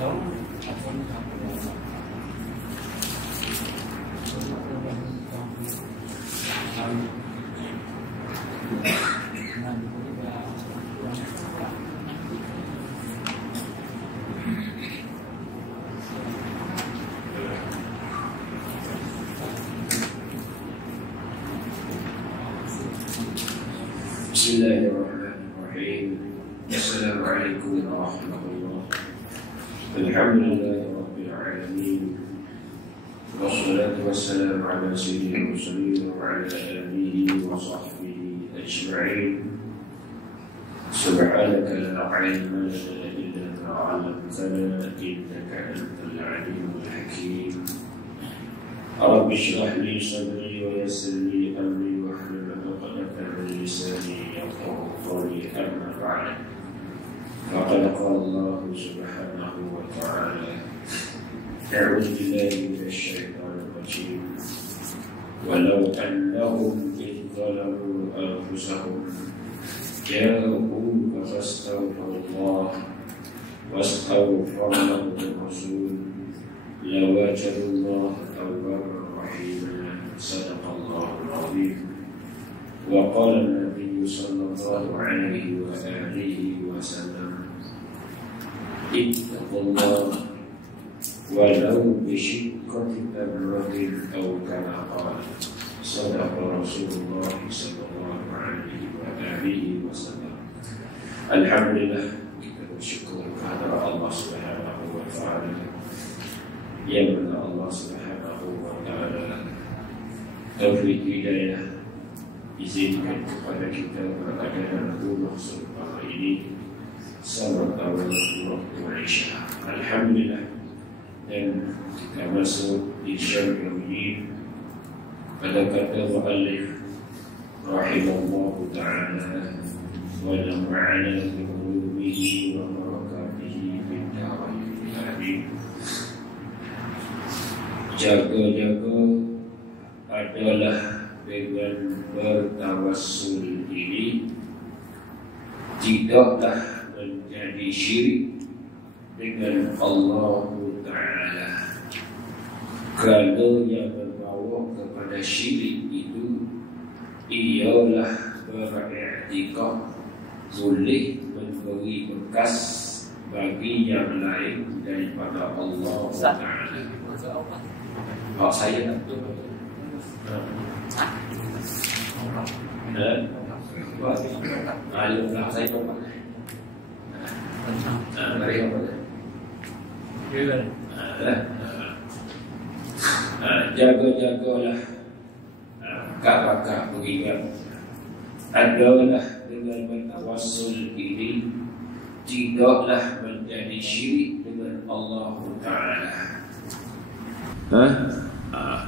Bismillahirrahmanirrahim. Assalamualaikum warahmatullahi wabarakatuh. Alhamdulillahi rabbil alamin. Wassalatu wassalamu ala sayyidil mursalin wa ala alihi wa sahbihi ajma'in. Subhanaka la ilma lana illa ma 'allamtana innaka antal alimul hakim. Rabbi shrah li sadri wa yassir li amri wahlul 'uqdatam min lisani yafqahu qawli. Amma ba'd. Faqad qala Allah subhanahu wa ta'ala: A'udzu billahi minasy syaithanir rajim. Walau annahum idh zalamu anfusahum ja'uka fastaghfirullah wastaghfara lahum ar-rasul lawajadullaha tawwaban rahiman. Sadaqallahul azim. Wa qala an-nabiy sallallahu alaihi wa alihi wa sallam: ittaqullaha walau bishiqqati tamratin aw kama qala. Sadaqa Rasulullah sallallahu alaihi wa alihi wa sallam. Alhamdulillah, kita bersyukur kepada Allah Subhanahu wa ta'ala yang mana Allah Subhanahu wa ta'ala taufik hidayah izinkan kepada kita berada dalam rumah sementara ini salat awal waktu Isya. Alhamdulillah, dan kita masuk di syarq ini pada kata muallif rahimahullahu ta'ala: wa nafa'ana bi qulubihi wa barakatihi fid darain amin. Jaga-jaga adalah dengan bertawassul ini tidaklah menjadi syirik dengan Allah Ta'ala, kerana yang membawa kepada syirik itu ialah beriktikad boleh memberi bekas bagi yang lain daripada Allah Ta'ala. Saya nak jaga-jagalah kakak mengingat adalah dengan bertawassul ini tidaklah menjadi syirik dengan Allah Ta'ala.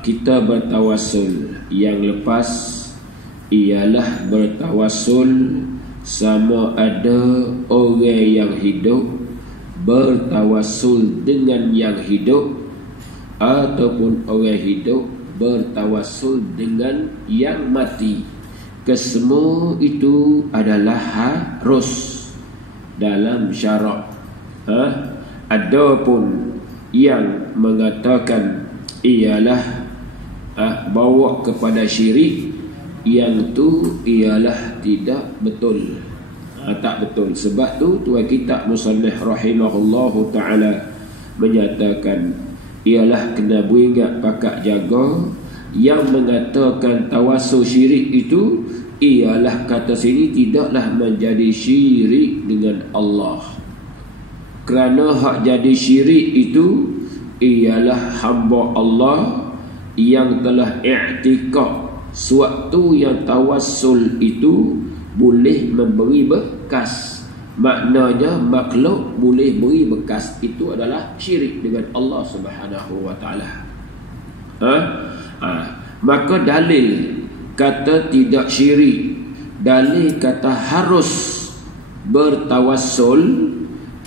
Kita bertawassul yang lepas ialah bertawassul sama ada orang yang hidup bertawassul dengan yang hidup ataupun orang hidup bertawassul dengan yang mati. Kesemua itu adalah harus dalam syarak. Adapun yang mengatakan ialah bawa kepada syirik, yang tu ialah tidak betul. Tak betul. Sebab tu tuan kitab musannif rahimahullahu ta'ala menyatakan ialah kena beringat pakak jaga yang mengatakan tawassul syirik itu ialah kata sini tidaklah menjadi syirik dengan Allah. Kerana hak jadi syirik itu ialah hamba Allah yang telah i'tikad sewaktu yang tawassul itu boleh memberi bekas. Maknanya makhluk boleh beri bekas, itu adalah syirik dengan Allah Subhanahu wa ta'ala. Maka dalil kata tidak syirik, dalil kata harus bertawassul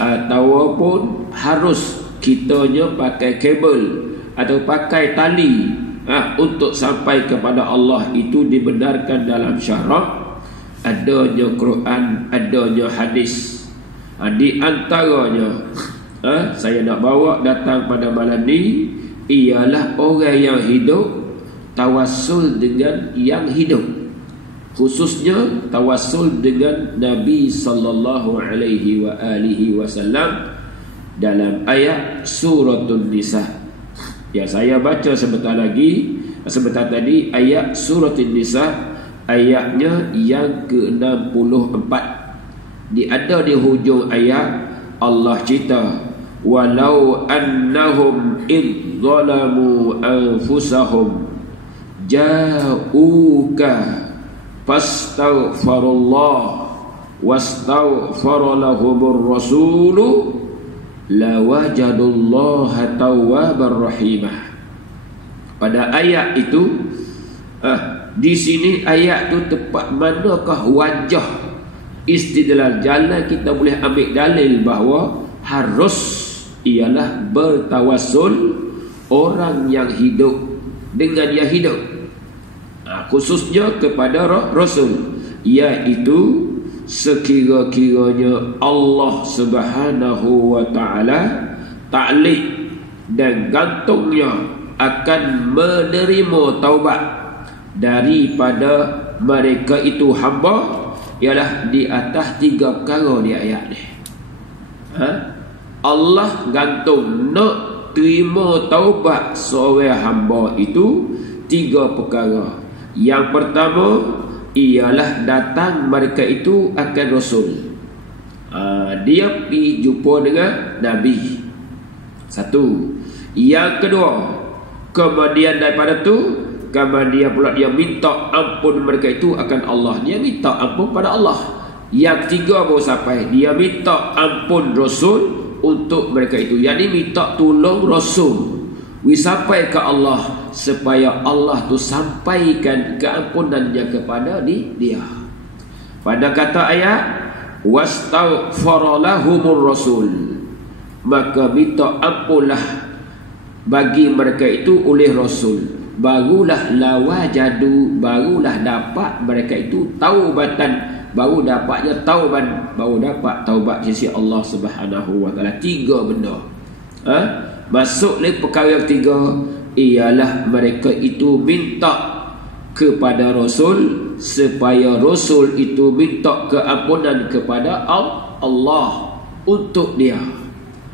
ataupun harus kitanya pakai kabel atau pakai tali untuk sampai kepada Allah, itu dibenarkan dalam syarak. Adanya Quran, adanya hadis. Di antaranya saya nak bawa datang pada malam ni ialah orang yang hidup tawassul dengan yang hidup, khususnya tawassul dengan Nabi sallallahu alaihi wasallam dalam ayat suratul Nisa. Yang saya baca sebentar tadi ayat suratul Nisa, ayatnya yang ke-64. Ada di hujung ayat Allah cerita, walau annahum id zalamu anfusahum ja'uka fastaghfirullah wastaghfara lahumur rasulu lawajadullaha tawwabar rahimah. Pada ayat itu di sini ayat tu tepat manakah wajah istidlal, jalan kita boleh ambil dalil bahawa harus ialah bertawassul orang yang hidup dengan yang hidup, khususnya kepada Rasul, iaitu sekira-kiranya Allah Subhanahu wa ta'ala ta'liq dan gantungnya akan menerima taubat daripada mereka itu hamba, ialah di atas 3 perkara di ayat ni. Allah gantung nak terima taubat seorang hamba itu 3 perkara. Yang pertama ialah datang mereka itu akan Rasul. Dia pergi jumpa dengan Nabi. Satu. Yang kedua, kemudian daripada tu, kemudian pula dia minta ampun mereka itu akan Allah. Dia minta ampun pada Allah. Yang ketiga baru sampai, dia minta ampun Rasul untuk mereka itu. Yang ni minta tolong Rasul sampai ke Allah, supaya Allah tu sampaikan keampunannya kepada dia. Pada kata ayat wastaghfara lahumur rasul, maka minta ampunlah bagi mereka itu oleh Rasul, barulah lawajadu, barulah dapat mereka itu taubatan, baru dapatnya tauban, baru dapat taubat sisi Allah Subhanahu wa ta'ala. 3 benda. Masuk lagi perkara yang 3 ialah mereka itu minta kepada Rasul supaya Rasul itu minta keampunan kepada Allah untuk dia.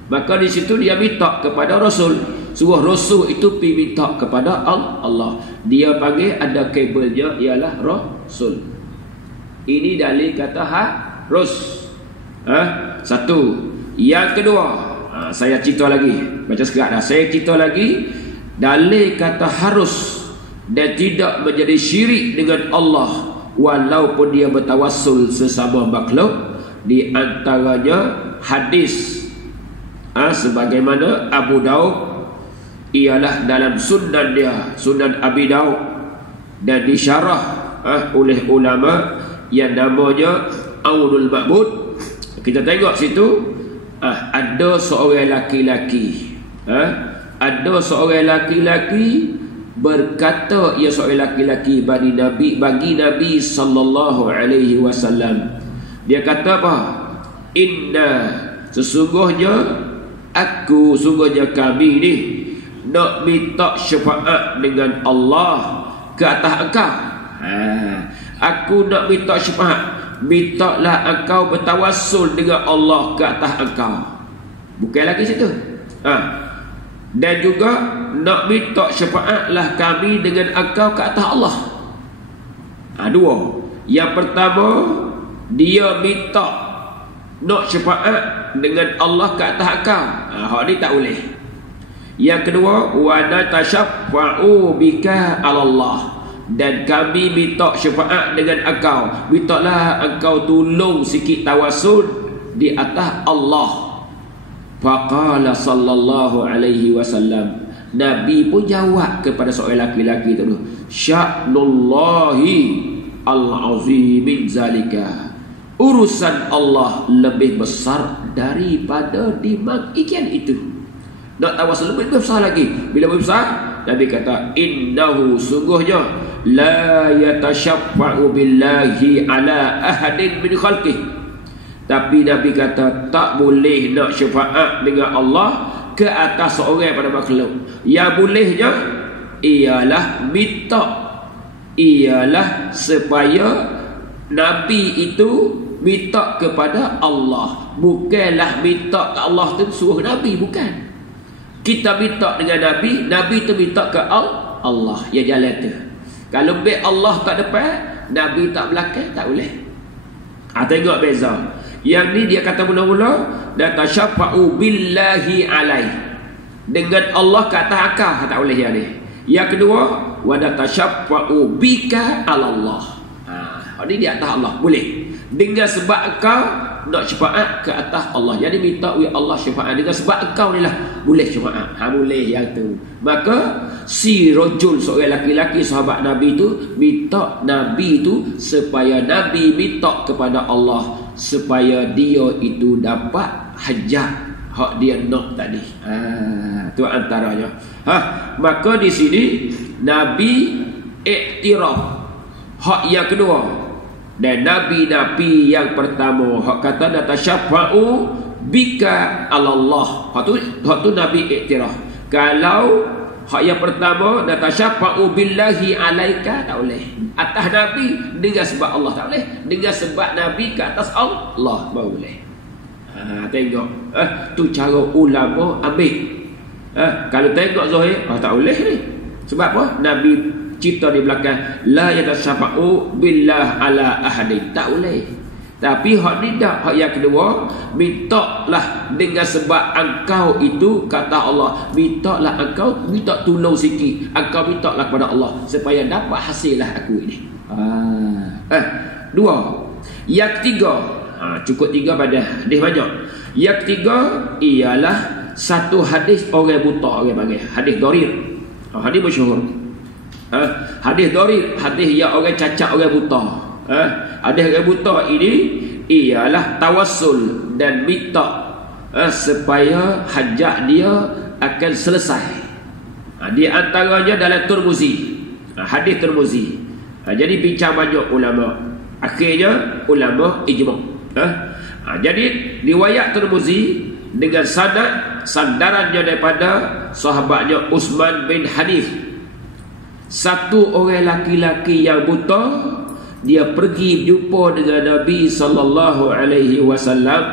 Maka di situ dia minta kepada Rasul, suruh Rasul itu pergi minta kepada Allah. Dia panggil ada kabelnya ialah Rasul. Ini dalil kata harus. Satu. Yang kedua, saya cerita lagi, baca sekat dah. Saya cerita lagi dalil kata harus dan tidak menjadi syirik dengan Allah walaupun dia bertawassul sesama makhluk. Di antaranya hadis sebagaimana Abu Daud ialah dalam sunan dia, Sunan Abi Daud, dan disyarah oleh ulama yang namanya Aunul Ma'bud. Kita tengok situ, ada seorang laki-laki, ada seorang laki-laki berkata, ia seorang laki-laki bagi Nabi sallallahu alaihi wasallam. Dia kata apa? Inna, sesungguhnya kami ni nak minta syafaat dengan Allah ke atas engkau. Aku nak minta syafaat, mintalah engkau bertawassul dengan Allah ke atas engkau. Bukan lagi situ. Dan juga nak minta syafaatlah kami dengan engkau ke atas Allah. 2. Yang pertama, dia minta nak syafaat dengan Allah ke atas engkau. Hak ni tak boleh. Yang kedua, wa natasyaffa'u bika 'ala Allah, dan kami minta syafaat dengan engkau, mintalah engkau tolong sikit tawassul di atas Allah. Faqala sallallahu alaihi wasallam, Nabi pun jawab kepada seorang laki-laki tu, sya'nullahi al-azim min zalika, urusan Allah lebih besar daripada demikian itu. Nak tawassul lebih besar lagi. Bila lebih besar, Nabi kata, innahu, sungguhnya, la yatasyaffa'u billahi ala ahadin min khalqih, Tapi Nabi kata tak boleh nak syafaat dengan Allah ke atas seorang pada makhluk. Yang bolehnya ialah minta, ialah supaya Nabi itu minta kepada Allah. Bukanlah minta ke Allah tu suruh Nabi, bukan. Kita minta dengan Nabi, Nabi tu minta ke Allah. Ya jalan tu. Kalau baik Allah tak depan, Nabi tak belakang, tak boleh. Tengok beza. Yang ni dia kata mula-mula, dan tasyafa'u billahi alai. Dengan Allah kata akal, tak boleh yang ni. Yang kedua, wa tasyafa'u bika ala Allah. Ini di atas Allah, boleh. Dengan sebab kau nak syafaat ke atas Allah. Jadi minta oleh Allah syafaat dengan sebab kau ni lah boleh syafaat. Boleh yang tu. Maka si rajul, seorang laki-laki sahabat Nabi tu minta Nabi tu supaya Nabi minta kepada Allah supaya dia itu dapat hajat hak dia nak tadi. Tu antaranya. Maka di sini Nabi iktiraf. Hak yang kedua. Dan Nabi-Nabi yang pertama hak kata natasyafa'u bika Allah. Hak tu Nabi iktiraf. Kalau hak yang pertama natasyafa'u billahi alaika, tak boleh. Atas Nabi dengan sebab Allah, tak boleh. Dengan sebab Nabi ke atas Allah baru boleh. Tengok tu cara ulama ambil. Kalau tengok zahir tak boleh ni. Sebab apa? Nabi cerita di belakang la yatasyafa'u billah ala ahadin, tak boleh. Tapi hak ni dak, hak yang kedua, mintalah dengan sebab engkau itu kata Allah, mintalah engkau minta tolong sikit, engkau mintalah kepada Allah supaya dapat hasillah aku ini. Dua. Yang ketiga, cukup tiga pada hadis banyak. Yang ketiga ialah satu hadis orang buta, orang panggil hadis dharir. Hadis masyhur. Hadis dharir, hadis yang orang cacat, orang buta. Hadis orang buta ini ialah tawassul dan minta supaya hajat dia akan selesai. Di antaranya dalam Tirmizi, hadis Tirmizi. Jadi bincang banyak ulama, akhirnya ulama ijma'. Jadi riwayat Tirmizi dengan sandarannya daripada sahabatnya Utsman bin Hanif. Satu orang laki-laki yang buta, dia pergi jumpa dengan Nabi sallallahu alaihi wasallam.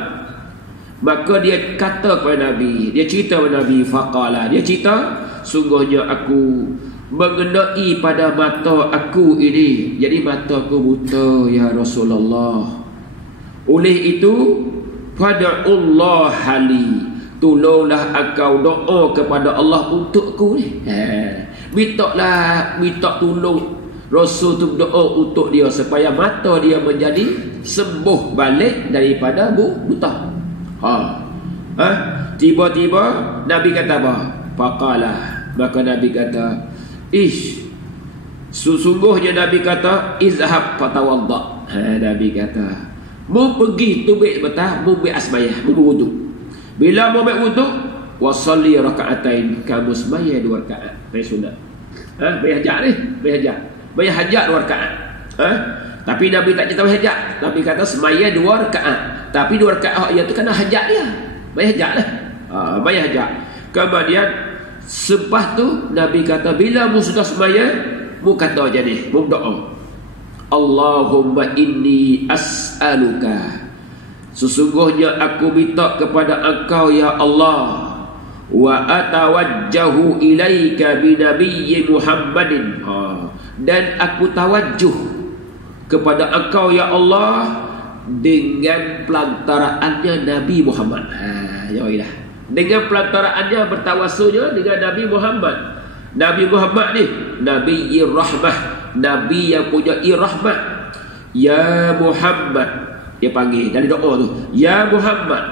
Maka dia kata kepada Nabi, dia cerita kepada Nabi, faqala, dia cerita, sungguhnya aku mengenai pada mata aku ini. Jadi mata aku buta ya Rasulullah. Oleh itu, fad'ullah li, tolonglah engkau doa kepada Allah untukku ni. Minta tolong Rasul tu doa untuk dia supaya mata dia menjadi sembuh balik daripada buta. Tiba-tiba Nabi kata apa? Faqala, maka Nabi kata, sesungguhnya Nabi kata, izhab fatawadda. Nabi kata, mau pergi tubik betah, mau ambil asmayah, mau berwuduk. Bila mau ambil wuduk, wasalli raka'atain, kamu sembahyang 2 rakaat. Bayar sunat. Bayar hajat ni, bayar hajat 2 rakaat. Tapi Nabi tak cerita bayar hajat. Nabi kata sembahyang 2 rakaat. Tapi 2 rakaat yang tu kena hajat dia. Bayar hajat lah. Bayar hajat. Kemudian selepas tu Nabi kata, bila mu sudah sembahyang, mu kata jadi, mu doa, Allahumma inni as'aluka, sesungguhnya aku minta kepada engkau ya Allah, wa atawajjahu ilaika binabiyyi Muhammadin, dan aku tawajjuh kepada engkau ya Allah dengan pelantaraannya Nabi Muhammad. Jawablah, dengan pelantaraannya, bertawassulnya dengan Nabi Muhammad. Nabi Muhammad ni Nabi Rahmah, Nabi yang punya rahmat. Ya Muhammad, dia panggil dari doa tu, ya Muhammad,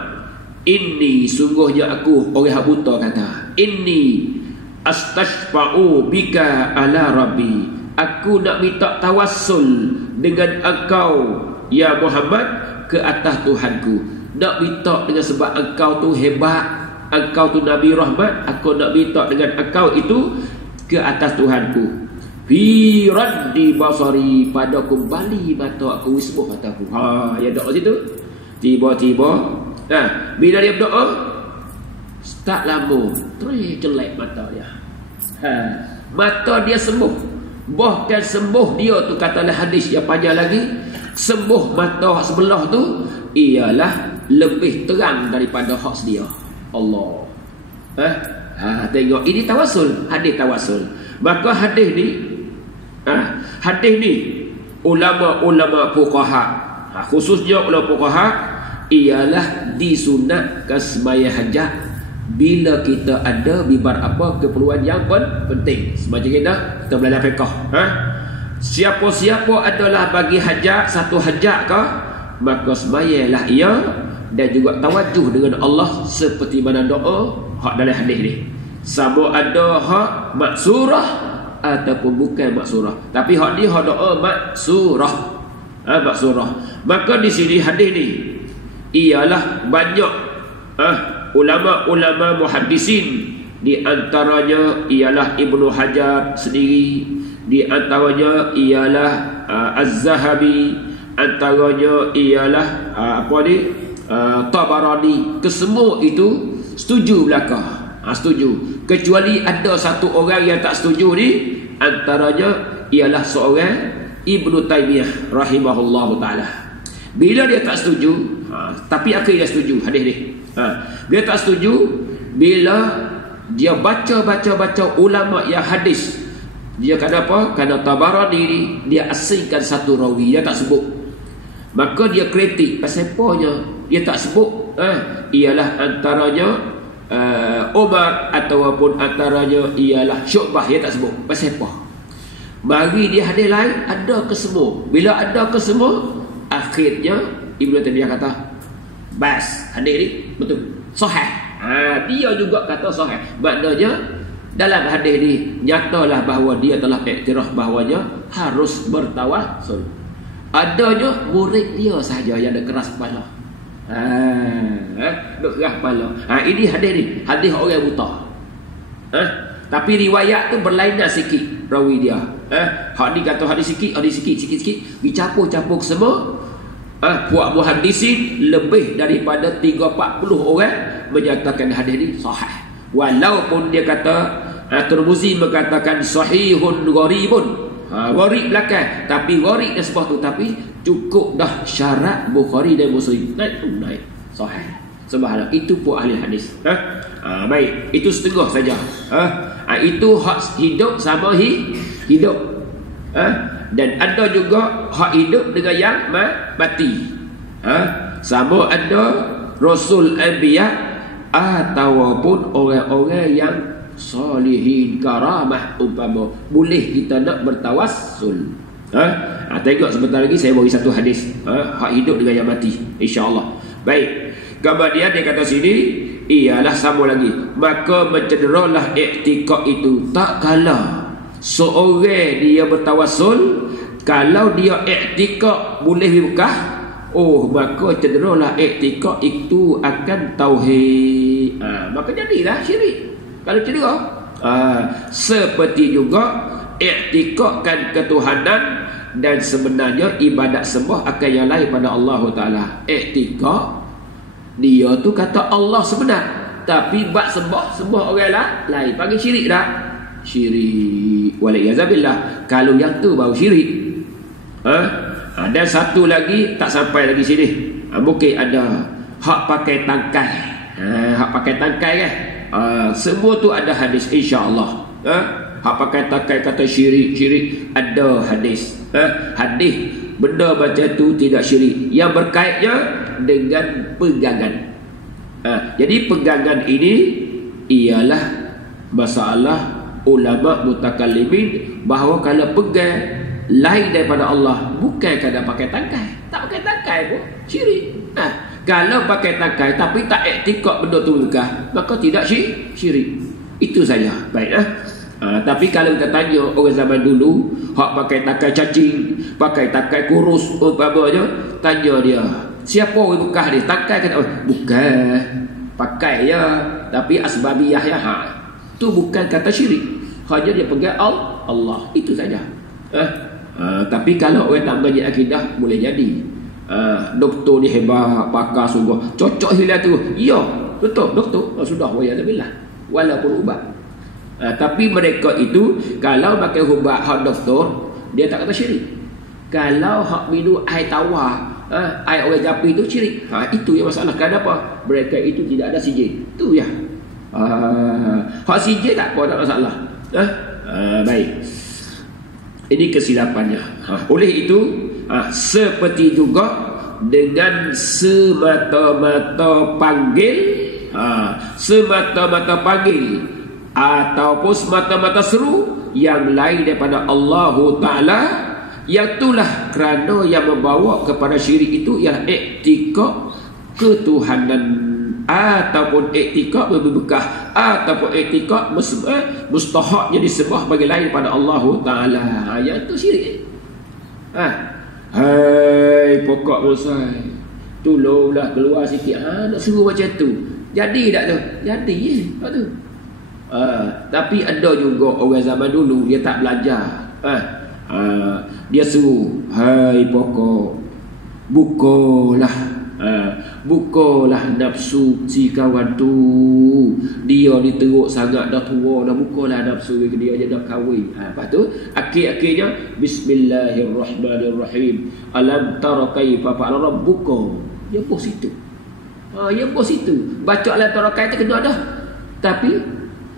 inni, sungguhnya aku orang buta kata, inni astashfa'u bika ala rabbi, aku nak minta tawassul dengan engkau ya Muhammad ke atas Tuhanku. Nak minta dengan sebab engkau tu hebat, engkau tu Nabi Rahmat, aku nak minta dengan engkau itu ke atas Tuhanku. Fi raddi basari, pada kembali mata aku, wisbuh mataku. Ya doa situ. Tiba-tiba bila dia berdoa start lama jelek mata dia. Mata dia sembuh. Bahkan sembuh dia tu katalah hadis yang panjang lagi, sembuh mata hak sebelah tu ialah lebih terang daripada hak sedia. Allah. Tengok ini tawasul, hadis tawasul. Maka hadis ni ulama-ulama fuqaha, khususnya ulama fuqaha, ialah disunatkan sembahyang hajat bila kita ada bibar apa keperluan yang penting. Semacam kita belajar fiqh. Siapa-siapa adalah bagi hajat, satu hajat ke, maka sembahyanglah ia dan juga tawajuh dengan Allah seperti mana doa hak dalam hadis ni. Sama ada hak maksurah ataupun bukan maksurah. Tapi hak dia hak doa maksurah. Maksurah. Maka di sini hadis ni ialah banyak ulama-ulama muhaddisin, di antaranya ialah Ibnu Hajar sendiri, di antaranya ialah Az-Zahabi, antaranya ialah Tabarani. Kesemua itu setuju belakang. Setuju. Kecuali ada satu orang yang tak setuju ni, antaranya ialah seorang Ibnu Taimiyah rahimahullahu taala. Bila dia tak setuju, tapi akhirnya dia setuju hadis ni. Dia tak setuju bila dia baca ulama yang hadis. Dia kata apa? Kerana Tabarani ni dia asingkan satu rawi, dia tak sebut. Maka dia kritik pasal apanya dia tak sebut. Ialah antaranya Umar ataupun antaranya ialah Syu'bah, dia tak sebut. Pasal apa? Bagi dia hadis lain ada ke semua. Bila ada ke semua, akhirnya Ibnu Taimiyah kata bas, hadis ni betul, sahih. Dia juga kata sahih. Maknanya dalam hadis ni nyatalah bahawa dia telah iktiraf bahawanya harus bertawasul. Adanya murid dia sahaja yang ada keras kepala. Duk keras kepala. Ini hadis ni, hadis orang buta. Tapi riwayat tu berlainan sikit rawi dia. Hak ni kata hadis sikit, dicampur-campur semua. Puak muhaddisin lebih daripada 30-40 orang menyatakan hadis ni sahih. Walaupun dia kata Tirmizi mengatakan sahihun gharibun. Gharib belakang, tapi gharib dah sebab tu, tapi cukup dah syarat Bukhari dan Muslim. Naik sahih. Subhanallah, itu puak ahli hadis. Baik, itu setengah saja. Itu hak hidup sama hidup. Dan ada juga hak hidup dengan yang mati. Sama ada Rasul Anbiya ataupun orang-orang yang salihin karamah umpama. Boleh kita nak bertawassul. Tengok sebentar lagi saya bagi satu hadis. Hak hidup dengan yang mati, insya-Allah. Baik. Kemudian dia kata sini ialah sama lagi. Maka mencederalah iktikad itu tak kala seorang dia bertawassul, kalau dia iktikad boleh berkah, maka cederalah iktikad itu akan tauhid. Maka jadilah syirik kalau cedera. Seperti juga iktikadkan ketuhanan dan sebenarnya ibadat sembah akan yang lain pada Allah Taala. Iktikad dia tu kata Allah sebenar, tapi buat sembah orang lain, panggil syirik dah. Syirik waliyazabillah. Kalau yang tu baru syirik. Dan satu lagi tak sampai lagi sini. Mungkin ada hak pakai tangkai. Hak pakai tangkai kan. Semua tu ada hadis, insya-Allah. Hak pakai tangkai kata syirik ada hadis. Hadis benda macam tu tidak syirik. Yang berkaitnya dengan pegangan. Jadi pegangan ini ialah masalah ulama mutakallimin, bahawa kalau pegang lain daripada Allah, bukan kadang pakai tangkai. Tak pakai tangkai pun syirik. Kalau pakai tangkai tapi tak iktikad benda tu berkah, maka tidak syirik. Itu saja. Baik. Tapi kalau kita tanya orang zaman dulu, hak pakai tangkai cacing, pakai tangkai kurus umpamanya, tanya dia, siapa orang bekah dia? Tangkai kata, bukan. Pakai ya, tapi asbabiyah ya. Tu bukan kata syirik. Hanya dia pegang Allah. Itu saja. Tapi kalau orang tak mengaji akidah, boleh jadi. Doktor ni hebat, pakar sungguh, cocok hilang tu. Ya, betul doktor. Sudah walhamdulillah. Walaupun ubat. Tapi mereka itu kalau pakai ubat hak doktor, dia tak kata syirik. Kalau hak minum air tawar, air orang japi itu syirik. Itu yang masalah. Kenapa? Mereka itu tidak ada CJ. Itu ya. Hak CJ tak apa, tak masalah. Baik. Ini kesilapannya. Oleh itu, seperti juga dengan semata-mata panggil, semata-mata panggil ataupun semata-mata seru yang lain daripada Allah Ta'ala, yang itulah kerana yang membawa kepada syirik itu ialah iktikad ketuhanan ataupun iktikad berbekah ataupun iktikad mustahaknya disembah bagi lain pada Allah Ta'ala. Yang itu syirik. Hai pokok bonsai, tolonglah keluar sikit. Nak suruh macam tu. Jadi tak tu? Jadi tak tu. Tapi ada juga orang zaman dulu dia tak belajar. Dia suruh, hai pokok, bukalah nafsu si kawan tu. Dia ni teruk sangat, dah tua dah, bukalah nafsu dia je dah kahwin. Lepas tu akhir-akhirnya Bismillahirrahmanirrahim, alam tara kaifa fa'ala rabbuka. Dia pos situ. Dia pos situ. Baca alam tara kaifa tu kena dah. Tapi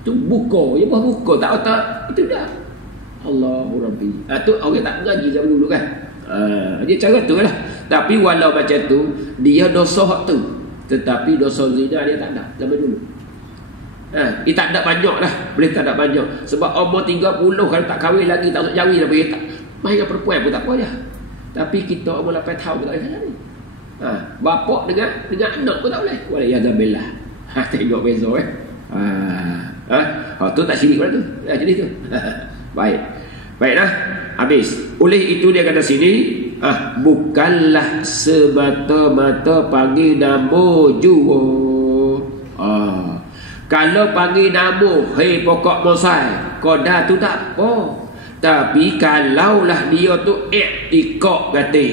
tu buka, dia pos buka tak itu dah. Allahu Rabbi. Tu orang tak mengaji zaman dulu kan. Dia cara tu lah. Tapi walau macam tu, dia dosa hak tu, tetapi dosa zina dia tak ada zaman dulu. Dia tak ada banyak lah. Boleh tak ada banyak. Sebab umur 30 kalau tak kahwin lagi, tak jawi lah, tak main dengan perempuan pun tak apa dah. Tapi kita umur 8 tahun tak boleh jalan. Bapak dengan anak pun tak boleh. Waliyahzubillah. Tengok beza tu tak syirik pula tu. Jadi tu. Baiklah, habis. Oleh itu dia kata sini, bukanlah semata-mata panggil nama juga. Kalau panggil nama, hei pokok bonsai, koda tu tak apa. Tapi kalaulah dia tu iktikad kata,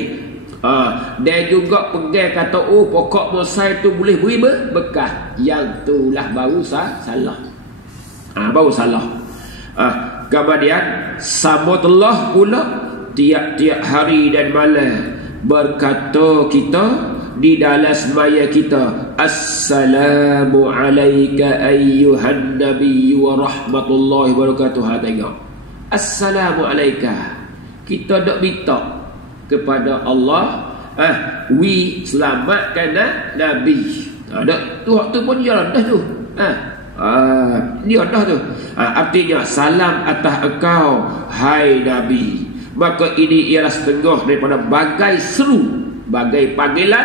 dia juga pegang kata, oh pokok bonsai tu boleh beri berkah, yang itulah baru salah. Baru salah. Kemudian samutullah pula tiap-tiap hari dan malam berkata kita di dalam semaya kita, assalamu alayka ayyuhan nabiyyu wa rahmatullahi wa barakatuh. Tengok, assalamu alayka, kita dak minta kepada Allah, selamatkan Nabi. Tu waktu pun jalan dah tu. Dia dah tu. Artinya salam atas engkau hai Nabi. Maka ini ialah setengah daripada bagai seru, bagai panggilan.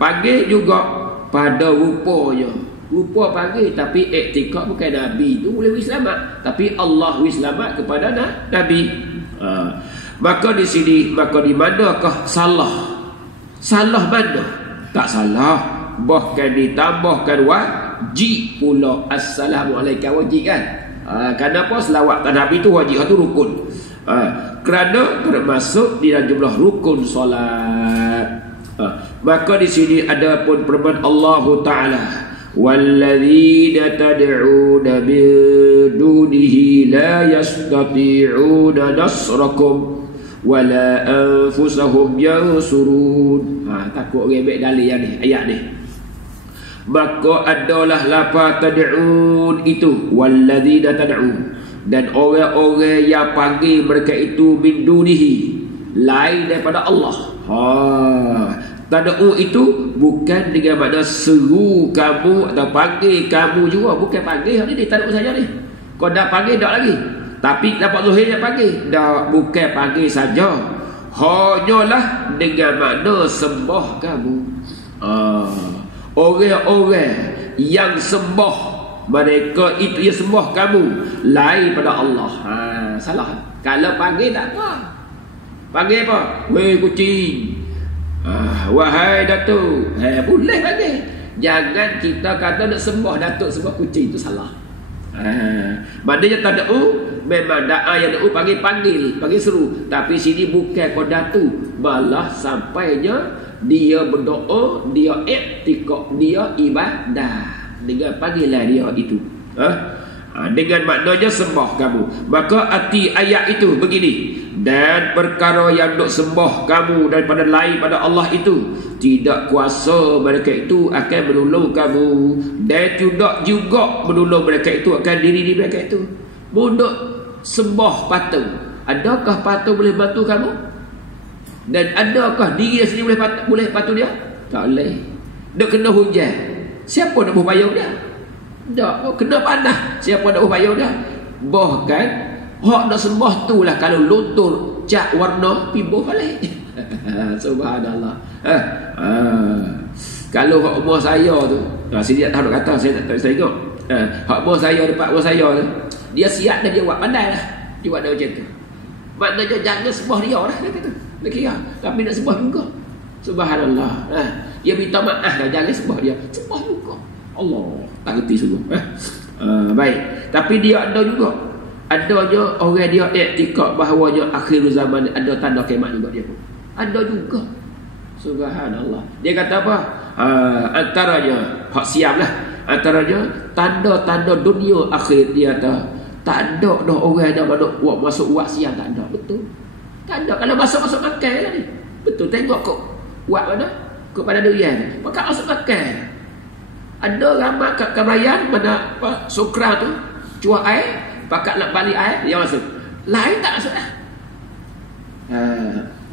Panggil juga pada rupanya. Rupa panggil tapi iktikad bukan Nabi tu boleh selamat, tapi Allah selamat kepada Nabi. Maka di sini, maka di manakah salah? Salah mana? Tak salah, bahkan ditambahkan wajib pula. Assalamualaikum wajib kan? Kenapa selawat ke Nabi tu wajib, itu rukun. Kerana termasuk di dalam jumlah rukun solat. Maka di sini ada pun firman Allah Taala, walladzina tad'una min dunihi la yastati'una nasrakum wala anfusahum yansurun. Takut orang ambil dalil yang ni, ayat ni. Maka adalah lafaz tad'un itu, walladzina tad'un, dan orang-orang yang panggil mereka itu min dunihi, lain daripada Allah. Tad'u itu bukan dengan makna seru kamu atau panggil kamu juga, bukan panggil ni tad'u saja ni. Kau dah panggil dak lagi. Tapi dapat zuhirnya panggil, dak, bukan panggil saja. Hanyalah dengan makna sembah kamu. Orang-orang yang sembah mereka itu, yang sembah kamu lain pada Allah. Salah. Kalau panggil tak apa. Panggil apa? Weh kucing, wahai Datuk, boleh panggil. Jangan kita kata nak sembah Datuk, sembah kucing, itu salah. Maknanya tad'u memang da'a yang da'u panggil seru. Tapi sini bukan kau Datuk, malah sampainya dia berdoa, dia iktikad, dia ibadah dengan panggilan dia itu. Dengan maknanya sembah kamu. Maka arti ayat itu begini: dan perkara yang duk sembah kamu daripada lain pada Allah itu, tidak kuasa mereka itu akan menolong kamu, dan tidak juga menolong mereka itu akan diri mereka itu. Munduk sembah patung, adakah patung boleh bantu kamu? Dan adakah diri dia sendiri boleh bantu dia? Tak boleh. Dia kena hujan, siapa nak berpayung dia? Tak, kena panas, siapa nak berpayung dia? Bahkan hak nak sembah tu lah, kalau luntur cat warna pibuh balik. Subhanallah. Kalau hak umur saya tu, saya tak tahu kata, saya tak tahu saya tengok. Hak umur saya, depan umur saya tu, dia siap dah, dia buat pandai lah, dia buat dah macam tu. Maknanya jangan sembah dia lah, dia kata. Dia kira, tapi nak sembah juga. Subhanallah. Dia minta maaf dah, jangan sembah dia, sembah juga. Allah, tak kerti sungguh. Baik, tapi dia ada juga, adanya orang dia iktikad bahawanya akhir zaman ada tanda kiamat juga dia pun. Ada juga. Subhanallah. Dia kata apa? Antaranya hak siap lah, antaranya tanda-tanda dunia akhir. Dia kata tak ada dah orang dah masuk wak siang, tak ada. Betul, tak ada. Kalau masuk makan lah ni, betul, tengok kok wak mana kepada durian, maka masuk makan. Ada ramai kat Kabayan mana apa Sokra tu cuak air, pakat nak balik air dia masuk. Lain tak masuk lah.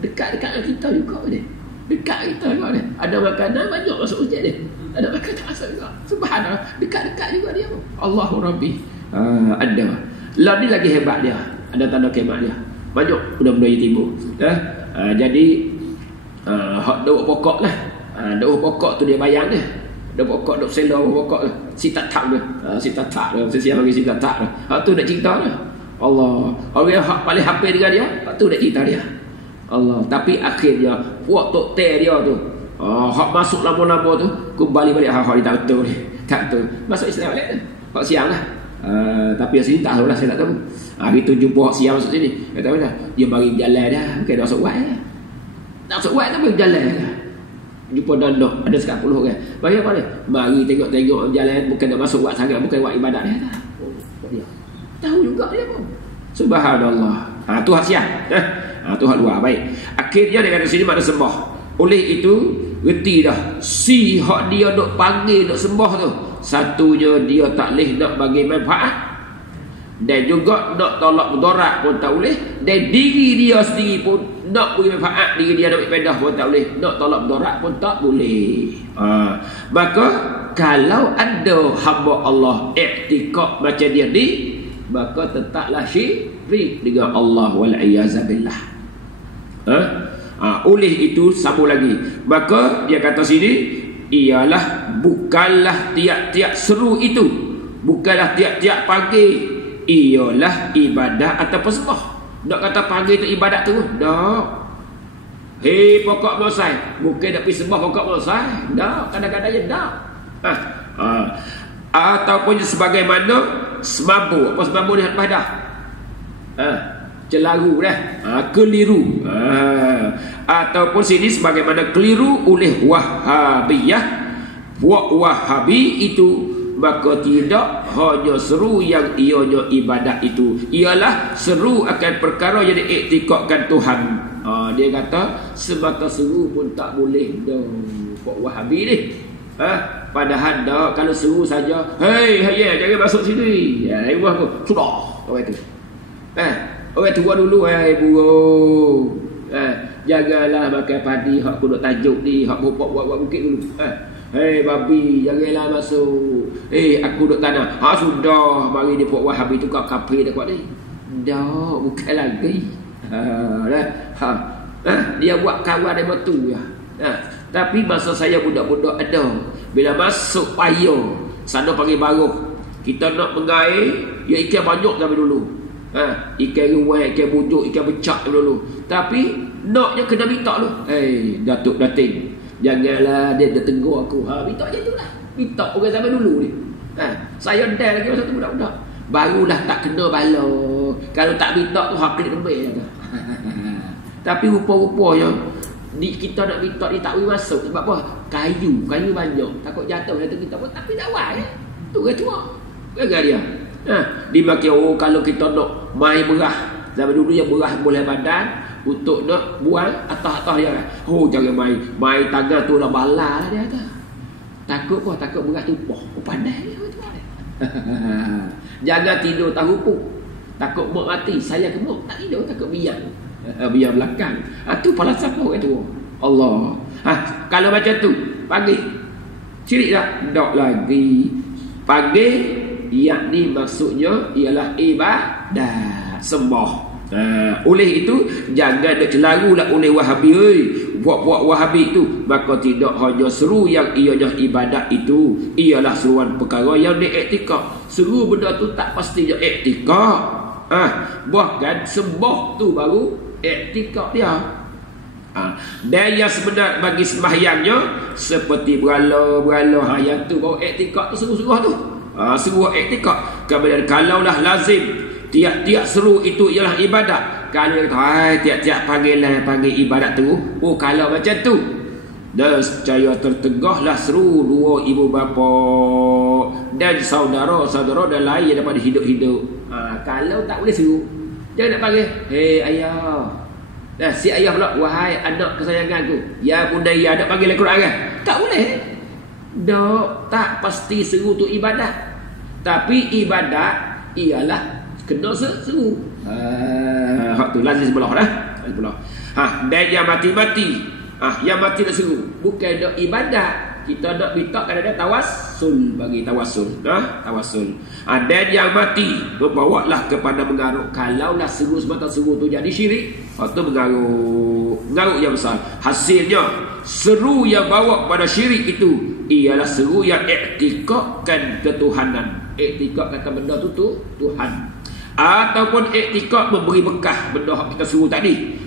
Dekat dengan kita juga ni. Dekat kita juga ni. Ada makanan banyak masuk hujan ni. Ada makanan tak masuk juga. Subhanallah. Dekat-dekat juga dia. Allahu Rabbi. Ada. Lah ni lagi hebat dia. Ada tanda kiamat dia. Banyak benda-benda yang timbul. Jadi hak dua pokok lah. Dua pokok tu dia bayang dia. Dua pokok, dua selo, dua pokok lah. Si tatak dia. Si tatak dia. Sesiap bagi si tatak dia. Hak tu nak cerita dia. Allah. Orang hak paling hafal dengan dia, hak tu nak cerita dia. Allah. Tapi akhirnya puak tok teh dia tu, hak masuk lama-lama tu, kembali balik hak dia tak betul ni. Tak betul. Masuk Islam balik tu. Hak siang lah. Tapi yang sini tak tahu lah, saya tak tahu. Hari tu jumpa hak siang masuk sini. Kata apa dah? Dia bagi jalan dah. Bukan dah masuk wad lah. Tak masuk wad tu bagi jalan lah. Jumpa dandok, ada 10 orang. Bagi apa dia? Mari tengok-tengok jalan, bukan nak masuk wad sangat, bukan wad ibadat dia. Dia tahu juga dia pun. Subhanallah. Tu hak siang. Tu hak luar. Baik. Akhirnya dia kata sini makna sembah. Oleh itu reti dah si hak dia duk panggil duk sembah tu, satunya dia tak boleh nak bagi manfaat, dan juga nak tolak mudarat pun tak boleh, dan diri dia sendiri pun nak bagi manfaat, diri dia nak bagi faedah pun tak boleh, nak tolak mudarat pun tak boleh. Maka kalau ada hamba Allah iktikad macam dia ni, maka tetaplah syirik dengan Allah wal iyazabillah. Oleh itu sambung lagi, maka dia kata sini ialah bukanlah tiap-tiap seru itu, bukanlah tiap-tiap pagi, ialah ibadat ataupun sembah. Nak kata pagi tu ibadat tu dak. Hei pokok bonsai, bukan nak pergi sembah pokok bonsai, dak, kadang-kadang je dak. Ataupun sebagaimana semampu. Apa semampu ni apa dah? Celaru dah. Keliru. Ataupun sini sebagaimana keliru oleh Wahabiyah. Puak Wahabi itu, maka tidak hanya seru yang ianya ibadat itu, ialah seru akan perkara yang diiktikadkan Tuhan. Dia kata semata seru pun tak boleh dah. Puak Wahabi ni. Padahal dah kalau seru saja, hei jangan masuk sini. Ibu aku sudah orang tu. Orang tua dulu, burung. Janganlah makan padi hak aku duk tajuk ni, hak buat bukit dulu. Hei babi, janganlah masuk. Aku duk tanah. Sudah, mari dia Puak Wahabi tu kau kafir dah kuat ni. Dah, bukan lagi. Dia buat kawan dia betul ya. Tapi masa saya budak-budak ada, bila masuk payung, sana panggil baruh, kita nak mengair, ya ikan banyak zaman dulu. Ikan ruai, ikan bujuk, ikan becak dulu. Tapi naknya kena minta dulu. Datuk Datin, janganlah dia tegur aku. Minta je tu lah. Minta orang zaman dulu ni. Saya dah lagi masa tu budak-budak. Barulah tak kena bala. Kalau tak minta tu hak kena kembali lah. Tapi rupa-rupanya kita nak minta dia tak boleh masuk. Sebab apa? Kayu banyak. Takut jatuh dari kita pun. Tapi tak buat ya. Tu kan tua. Gagal dia. Dia makin kalau kita nak main berah. Zaman dulu yang berah boleh badan. Untuk nak buang atas-atas dia. Jangan main. Main tangan tu lah bala lah dia kata. Takut apa? Takut berah tumpah. Pandai dia. Jangan tidur tak rupuk. Takut mak mati. Saya ke mak tak tidur. Takut biar belakang. Tu pala siapa orang tua. Allah. Kalau macam tu pagi syirik tak lagi. Pagi yakni maksudnya ialah ibadah, sembah. Oleh itu jangan nak celarulah oleh Wahabi puak-puak Wahabi itu. Maka tidak hanya seru yang ianya ibadat itu, ialah seruan perkara yang diiktikad. Seru benda tu tak pasti je iktikad. Bahkan sembah tu baru iktikad dia. Dan yang sebenar bagi sembahyangnya seperti berala yang tu baru iktikad tu seru-seru tu. Seru iktikad. Kemudian kalaulah lazim tiap-tiap seru itu ialah ibadat. Kalau tiap-tiap panggil ibadat tu, kalau macam tu dan secara tertegahlah seru dua ibu bapa dan saudara-saudara dan lain daripada hidup-hidup. Kalau tak boleh seru, jangan nak panggil ayah. Si ayah pula, wahai anak kesayanganku, ya bunaya, nak panggil Al-Quran kan? Tak boleh. Tak pasti seru tu ibadat. Tapi ibadat ialah kena seru. Hak tu lazim sebelah dah. Dan yang mati-mati. Yang mati nak seru. Bukan nak ibadat. Kita nak minta kadang-kadang tawassul, bagi tawassul. Tawassul. Dan yang mati berbawalah kepada mengaruk. Kalaulah seru semata seru tu jadi syirik, hak tu mengaruk yang besar. Hasilnya seru yang bawa kepada syirik itu ialah seru yang iktikadkan ketuhanan. Iktikad kata benda tu Tuhan. Ataupun iktikad memberi bekah benda yang kita seru tadi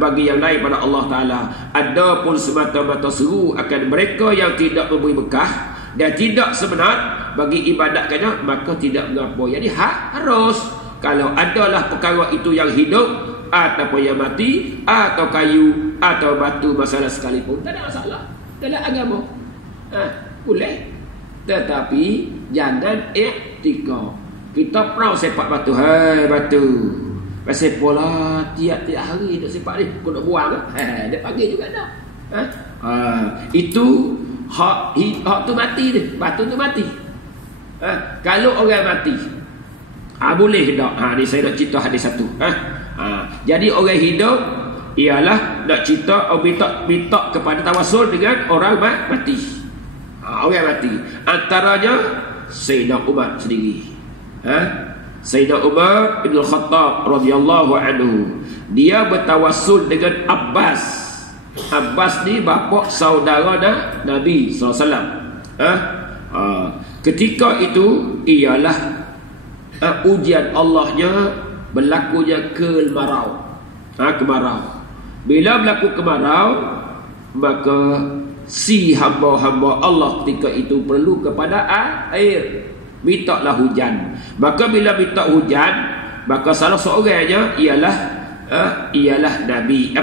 bagi yang lain pada Allah Ta'ala. Adapun semata-mata seru akan mereka yang tidak memberi bekah dan tidak sebenar bagi ibadatkannya, maka tidak mengapa. Jadi harus kalau adalah perkara itu yang hidup ataupun yang mati atau kayu atau batu masalah sekalipun, tak ada masalah dalam agama. Boleh. Tetapi jangan iktikad. Kita pernah sepak batu. Batu pasal pola tiap-tiap hari nak sepak ni, kau nak buang dia panggil juga dah. Itu hak tu mati dia. Batu tu mati. Kalau orang mati boleh tak? Ni saya nak cerita hadis satu. Jadi orang hidup ialah nak cerita minta kepada tawassul dengan orang mati. Orang mati. Antaranya Sayyidina Umar sendiri. Sayyidina Umar bin Khattab radhiyallahu anhu, dia bertawassul dengan Abbas. Abbas ni bapa saudara Nabi SAW. Ketika itu ialah ujian Allahnya berlakunya kemarau. Bila berlaku kemarau, maka si hamba-hamba Allah ketika itu perlu kepada air. Mintalah hujan. Maka bila minta hujan, maka salah seorangnya ialah Nabi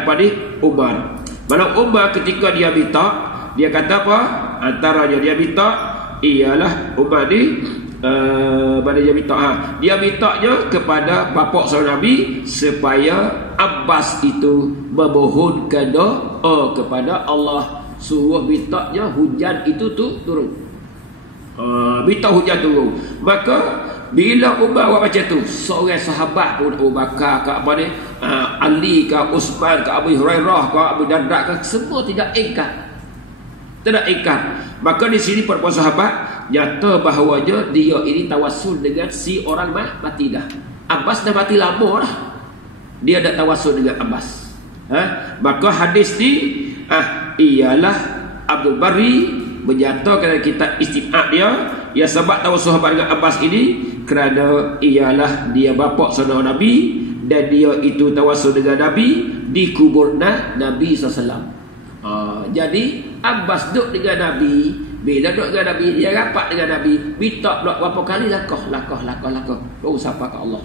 Umar. Malah Umar ketika dia minta, dia kata apa? Antaranya dia minta ialah Umar ni pada dia minta dia mintanya kepada bapa saudara Nabi supaya Abbas itu memohonkan doa kepada Allah, suruh mintanya hujan itu turun. Minta hujan turun. Maka bila Umar buat macam tu, seorang sahabat pun, Abu Bakar ke apa ni, Ali ke Uthman ke Abu Hurairah ke Abu Darda ke, semua tidak ingkar. Maka di sini para sahabat nyata bahawanya dia ini tawassul dengan si orang mati dah. Abbas dah mati lama dah, dia dah tawassul dengan Abbas. Maka hadis ni ialah Abdul Bari menyatakan kitab Istimad dia sebab tawassul dengan Abbas ini kerana ialah dia bapa saudara Nabi dan dia itu tawassul dengan Nabi di kubur Nabi SAW. Jadi Abbas duduk dengan Nabi. Bila duduk dengan Nabi, dia rapat dengan Nabi, minta pula berapa kali lakoh baru sampai ke Allah.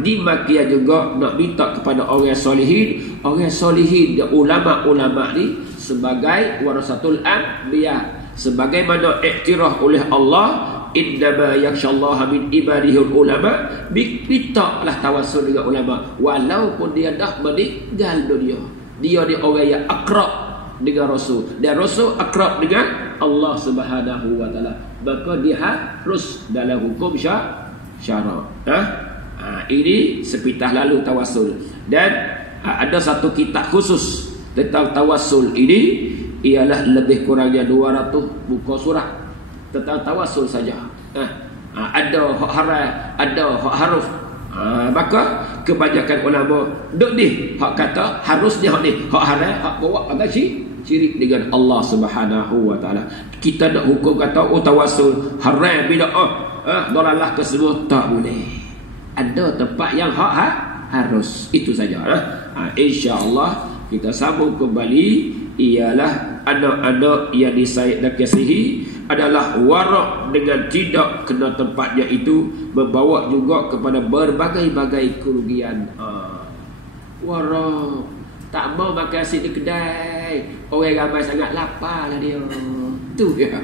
Dimakia juga nak minta kepada orang solihin. Orang solihin, ulama-ulama ni sebagai warasatul anbiya, sebagaimana iktiraf oleh Allah, innama yakhshallaha min ibadihi ulama, mintalah tawassul dengan ulama walaupun dia dah meninggal dunia. Dia ni orang yang akrab dengan Rasul, dan Rasul akrab dengan Allah Subhanahu wa taala, maka dia harus dalam hukum syarak. Ini sepitah lalu tawassul. Dan ada satu kitab khusus tentang tawassul ini, ialah lebih kurangnya 200 buku surat tentang tawassul saja. Ada hak haram, ada hak haruf. Maka kebanyakan ulama duk ni hak kata harusnya hak ni, hak haram, hak bawa agak syirik dengan Allah Subhanahu wa taala. Kita nak hukum kata tawassul haram, bid'ah, dalalah ke semua, tak boleh. Ada tempat yang hak harus. Itu saja. InsyaAllah kita sambung kembali. Ialah anak-anak yang disayid dan kasihi adalah warak dengan tidak kena tempatnya, itu membawa juga kepada berbagai-bagai kerugian. Warak tak mau makan nasi di kedai, orang ramai sangat lapar lah dia. Tu ya.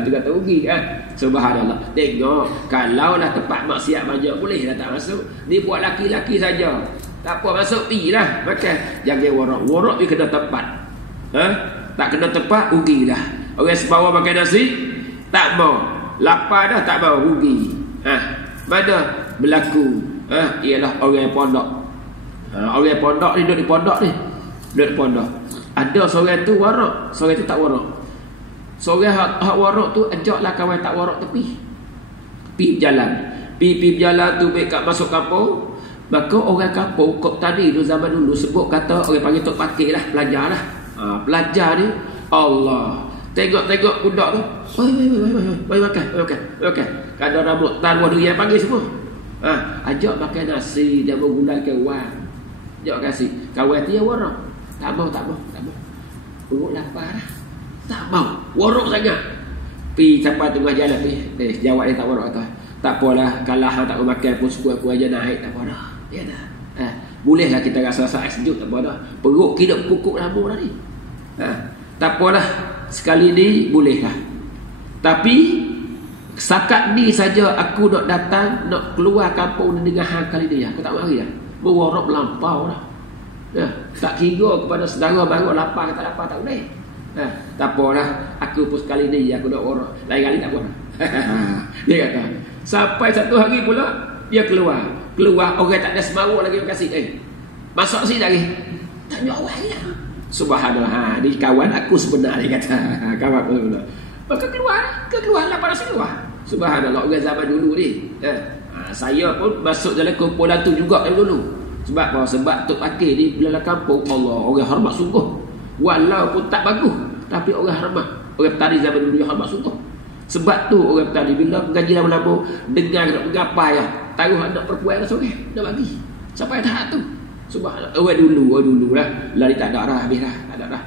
Tu kata rugi kan. Subhanallah. Tengok, kalau lah tempat maksiat banyak, boleh lah tak masuk. Ni buat laki-laki saja, tak apa masuk, pergilah makan. Jangan warak. Warak ni kena tempat. Tak kena tempat, rugilah. Orang sebawa makan nasi, tak mau, lapar dah tak mau, rugi. Mana berlaku? Ialah orang pondok. Orang pondok ni duduk di pondok ni, duduk di pondok. Ada seorang tu warak, seorang tu tak warak. Seorang hak warak tu ajaklah kawan tak warak tepi. Pi berjalan. Pi berjalan tu baik kat masuk kampung. Maka orang kampung kok tadi tu zaman dulu sebut kata, orang panggil tok pakir lah, pelajar lah. Pelajar ni Allah tengok budak tu, Woi makan. Kadang rambut tan wadu yang panggil semua. Ajak makan nasi, dia menggulaikan wang. Ajak kasih. Kawan dia warak. Tak mau. Perut lapar dah. Tak mau. Warak sangat. Pi sampai tengah jalan ni. Jawab dia tak warak kata. Tak apalah, kalau hang tak makan pun suku aku aja naik, tak apa dah. Ya dah. Bolehlah kita rasa sejuk, tak apa dah. Perut kita pukuk lambung dah ni. Tak apalah, sekali ni bolehlah. Tapi setakat ni saja aku nak datang, nak keluar kampung dengan hang kali ni, aku tak mari dah. Berwarak melampau dah. Tak kira kepada saudara baru lapar kata lapar, tak boleh. Tak apalah, aku pun sekali ni aku nak warak. Lain kali tak apa dah. Dia kata sampai satu hari pula dia keluar orang tak ada semawa lagi, kasih masuk sini lagi, tanya awak ya. Subhanallah, ni kawan aku sebenar, dia kata kawan aku sebenar. Maka keluar lah pada keluar. Subhanallah, orang zaman dulu ni. Saya pun masuk dalam kumpulan tu juga dulu. Sebab apa? Sebab Tok Pakir ni bila kampung, Allah, orang hormat sungguh. Walaupun tak bagus, tapi orang hormat. Orang petani zaman dulu yang hormat sungguh. Sebab tu orang petani bila mengaji lama-lama, dengar nak mengapai ya, taruh anak perempuan dah sore, dah bagi. Sampai tahap tu. Subhanallah. Orang dulu lah. Lari tak ada dah, habis dah. Tak ada dah.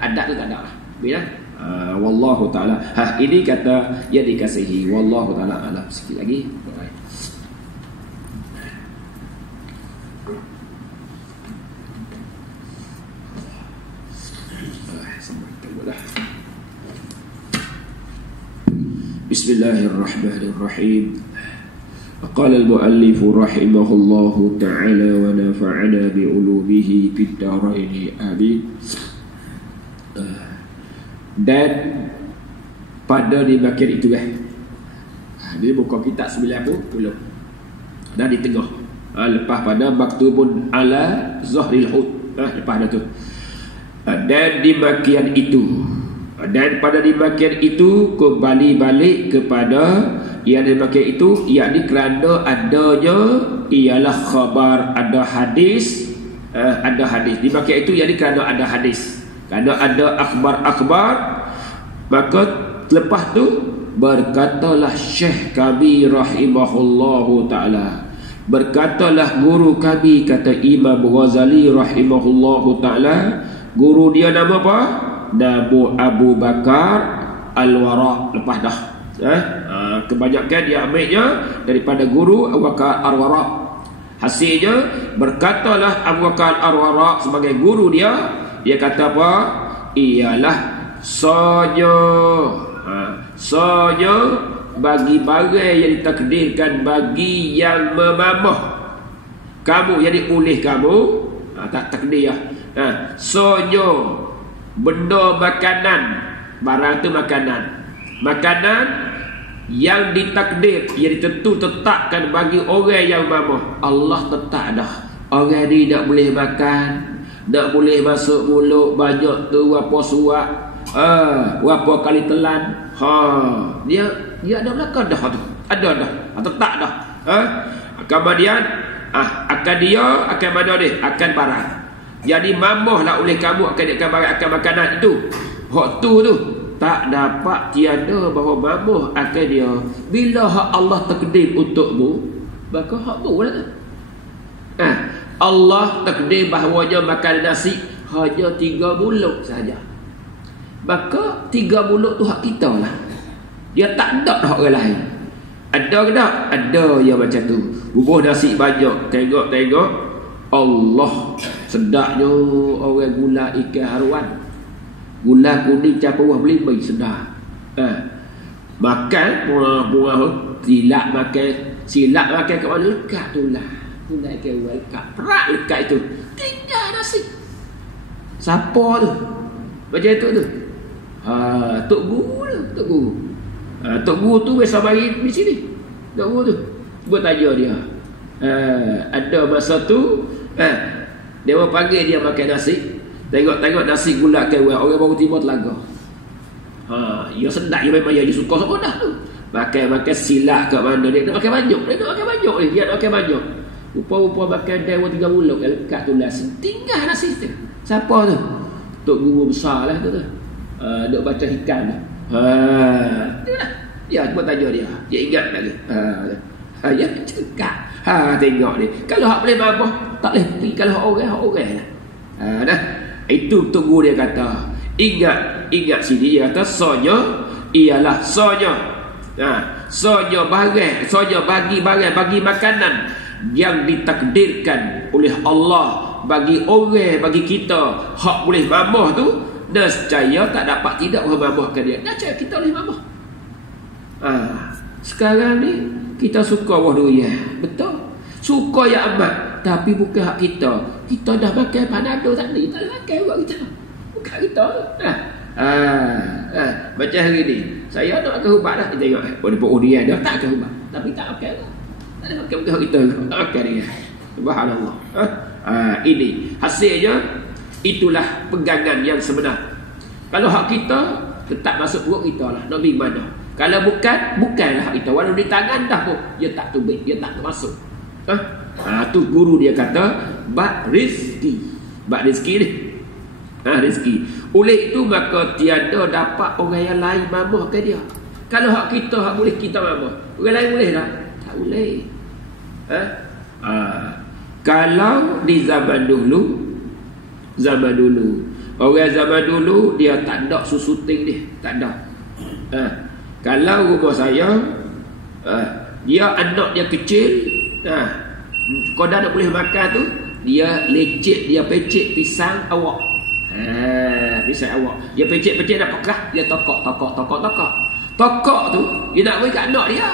Adat tu tak ada dah. Habis dah. Wallahu ta'ala. Ini kata yang dikasihi. Wallahu ta'ala alam. Sikit lagi. Bismillahirrahmanirrahim. Qala al-muallif rahimahullahu ta'ala wa nafa'ana bi'ulumihi fid dharain amin. Dan pada di bahagian itu dia buka kitab 90 dan di tengah lepas pada maktubun ala zahril hud, lepas dah tu. Dan di bahagian itu, dan pada di bahagian itu kembali balik kepada yang di bahagian itu, yakni kerana adanya ialah khabar, ada hadis, ada hadis di bahagian itu, yakni kerana ada hadis, kerana ada akhbar, maka lepas tu berkatalah Syekh kami rahimahullahu ta'ala, berkatalah guru kami, kata Imam Ghazali rahimahullahu ta'ala, guru dia nama apa? Nama Abu Bakar Al-Wara'. Lepas dah Kebanyakan dia ambilnya daripada guru Abu Bakar Al-Warraq. Hasilnya berkatalah Abu Bakar Al-Warraq sebagai guru dia kata apa? Ialah saja bagi barang yang ditakdirkan bagi yang memamah kamu, jadi oleh kamu, tak takdir ya. Saja benda makanan, barang tu makanan yang ditakdir, yang ditentu tetapkan bagi orang yang mamah. Allah tetap dah orang ni tak boleh makan, tak boleh masuk mulut banyak tu apa suap, berapa kali telan, dia ada belakang dah tu, ada dah, tetap dah. Kemudian akan mana ni, akan barang. Jadi mamah lah oleh kamu akan barang, akan makanan itu. Hak tu tak dapat tiada bahawa mamah akan dia. Bila hak Allah takdir untukmu, maka hak tu lah. Allah takdir bahawanya makan nasi hanya 3 mulut saja. Maka 3 mulut tu hak kita lah. Dia tak ada hak orang lain. Ada ke tak? Ada yang macam tu. Bubuh nasi banyak, tengok Allah sedapnya orang gula ikan haruan. Gula kuning campur beli baik sedap. Makan silap makan kat mana lekat tu lah. Gula ikan haruan lekat, perak lekat itu. Tinggal nasi. Siapa tu? Macam tu. Tok Guru. Tok Guru tu biasa mari di sini. Tok Guru tu. Cuba tanya dia. Ada masa tu dia panggil dia makan nasi. Tengok nasi gula kewan, orang baru tiba telaga. Dia sedap, dia memang dia suka sama dah tu. Makan silap kat mana dia nak makan banyak. Dia nak makan banyak. Rupa-rupa makan dewa 3 mulut lekat tu lah. Tinggal nasi tu. Siapa tu? Tok Guru besar lah tu. Duk baca hikam tu. Tu lah. Ya, cuba tanya dia. Dia ingat lagi. Ya, cekak. Tengok ni. Kalau hak boleh mamah, tak boleh pergi. Kalau hak orang lah. Dah. Itu Tok Guru dia kata. Ingat sini dia kata ialah sonya bagi makanan yang ditakdirkan oleh Allah bagi orang, bagi kita hak boleh mamah tu, nescaya tak dapat tidak memamahkan dia. Nescaya kita boleh mamah. Sekarang ni kita suka wahduya, betul, suka ya amat, tapi bukan hak kita. Kita dah pakai Panado tadi, tak pakai buat kita, bukan kita. Macam hari ni saya nak pakai ubat dah, kita tengok dia dah tak pakai ubat, tapi tak pakai lah. Tak ada pakai hak kita, tak pakai dia. Subhanallah. Ini hasilnya, itulah pegangan yang sebenar. Kalau hak kita tetap masuk perut kita lah, nak pergi mana. Kalau bukanlah hak kita, walau di tangan dah pun dia tak tubik, dia tak masuk. Tu guru dia kata bak rezeki ni. Rezeki. Oleh itu maka tiada dapat orang yang lain mamah ke dia. Kalau hak kita, hak boleh kita mamah, orang lain boleh tak? Tak boleh. Kalau di zaman dulu orang zaman dulu dia tak ada susuting dia, tak ada. Kalau rumah saya dia anak dia kecil, kau dah tak boleh makan tu, dia lecet, dia pecek pisang awak. Pisang awak. Dia pecek dah pekah, dia tokok tu, dia nak bagi kat anak dia.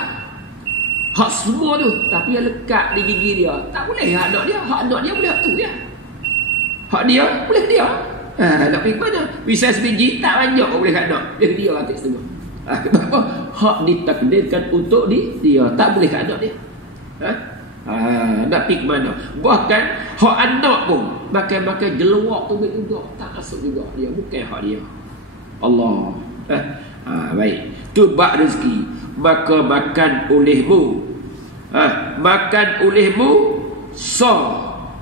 Hak semua tu, tapi yang lekat di gigi dia, tak boleh hak anak dia. Hak anak dia boleh hak tu dia. Hak dia boleh dia. Nak pergi mana? Pisang sebiji tak banyak kau boleh kat anak. Dia atik setengah. Kenapa? Hak ditakdirkan untuk dia, tak boleh kat anak dia. Nak pergi ke mana? Bahkan hak anak pun makan jeluak tu juga tak masuk juga dia, bukan hak dia. Allah. Baik. Tu bak rezeki. Maka makan olehmu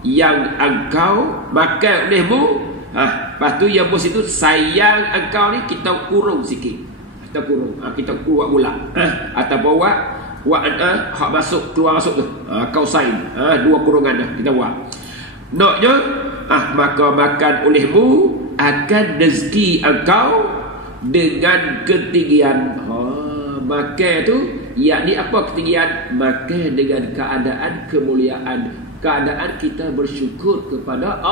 yang engkau makan olehmu. Lepas tu yang bos itu sayang engkau ni, kita kurung sikit. Kita kurung bulat. Atau buat hak masuk keluar masuk tu. Kau sain. 2 kurungan dah kita buat. Naknya maka makan olehmu akan rezeki engkau dengan ketinggian. Makan tu yakni apa ketinggian? Makan dengan keadaan kemuliaan, keadaan kita bersyukur kepada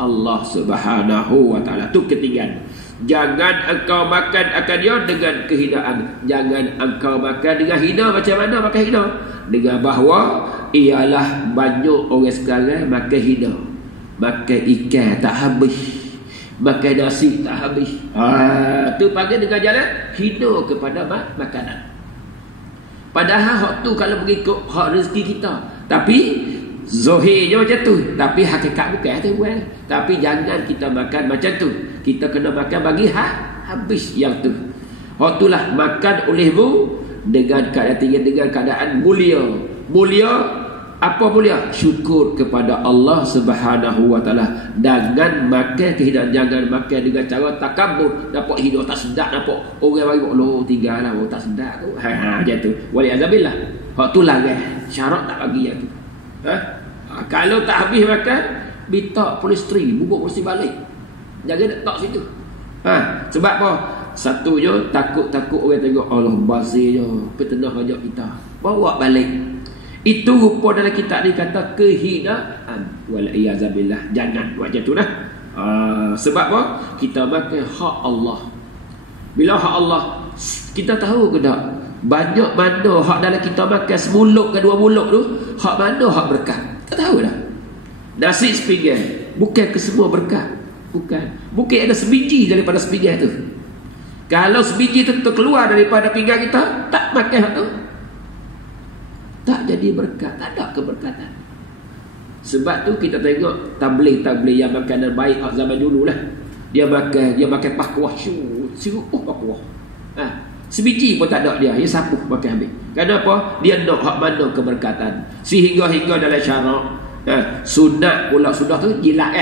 Allah Subhanahu wa taala. Tu ketinggian. Jangan engkau makan akan dia dengan kehinaan. Jangan engkau makan dengan hina. Macam mana makan hina? Dengan bahawa ialah banyak orang sekarang makan hina. Makan ikan tak habis, makan nasi tak habis. Tu panggil dengan jalan hina kepada makanan. Padahal hak tu kalau mengikut hak rezeki kita, tapi zahirnya macam tu, tapi hakikat bukan tu bukan. Tapi jangan kita makan macam tu. Kita kena makan bagi habis yang tu. Hak itulah makan olehmu dengan keadaan tinggi, dengan keadaan mulia. Mulia apa mulia? Syukur kepada Allah Subhanahu wa taala. Jangan makan kehinaan, jangan makan dengan cara takabur. Nampak hidup tak sedap, nampak orang bagi lo tinggallah, oh tak sedap tu. Macam tu. Waliazabillah. Hak tu larang. Syarat tak bagi yang tu. Kalau tak habis makan, minta polistri, bubuk mesti balik. Jangan letak situ. Sebab apa? Satu je takut orang tengok Allah bazir je, petenah banyak kita. Bawa balik. Itu rupa dalam kitab ni kata kehinaan. Waliazabillah. Jangan buat macam tu lah. Sebab apa? Kita makan hak Allah. Bila hak Allah, kita tahu ke tak? Banyak mana hak dalam kita makan semuluk ke 2 muluk tu, hak mana hak berkah? Tak tahu dah. Nasi sepinggan, bukan ke semua berkah. Bukan ada sebiji daripada sepinggan tu. Kalau sebiji tu terkeluar daripada pinggan kita, tak makan hak tu, tak jadi berkat, tak ada keberkatan. Sebab tu kita tengok tabligh yang makanan baik zaman dulu lah. Dia makan pakuah, pakuah. Sebiji pun tak ada dia sapuh makan habis. Kenapa? Dia nak hak mana keberkatan. Sehingga dalam syarak sunat pula sudah tu jilat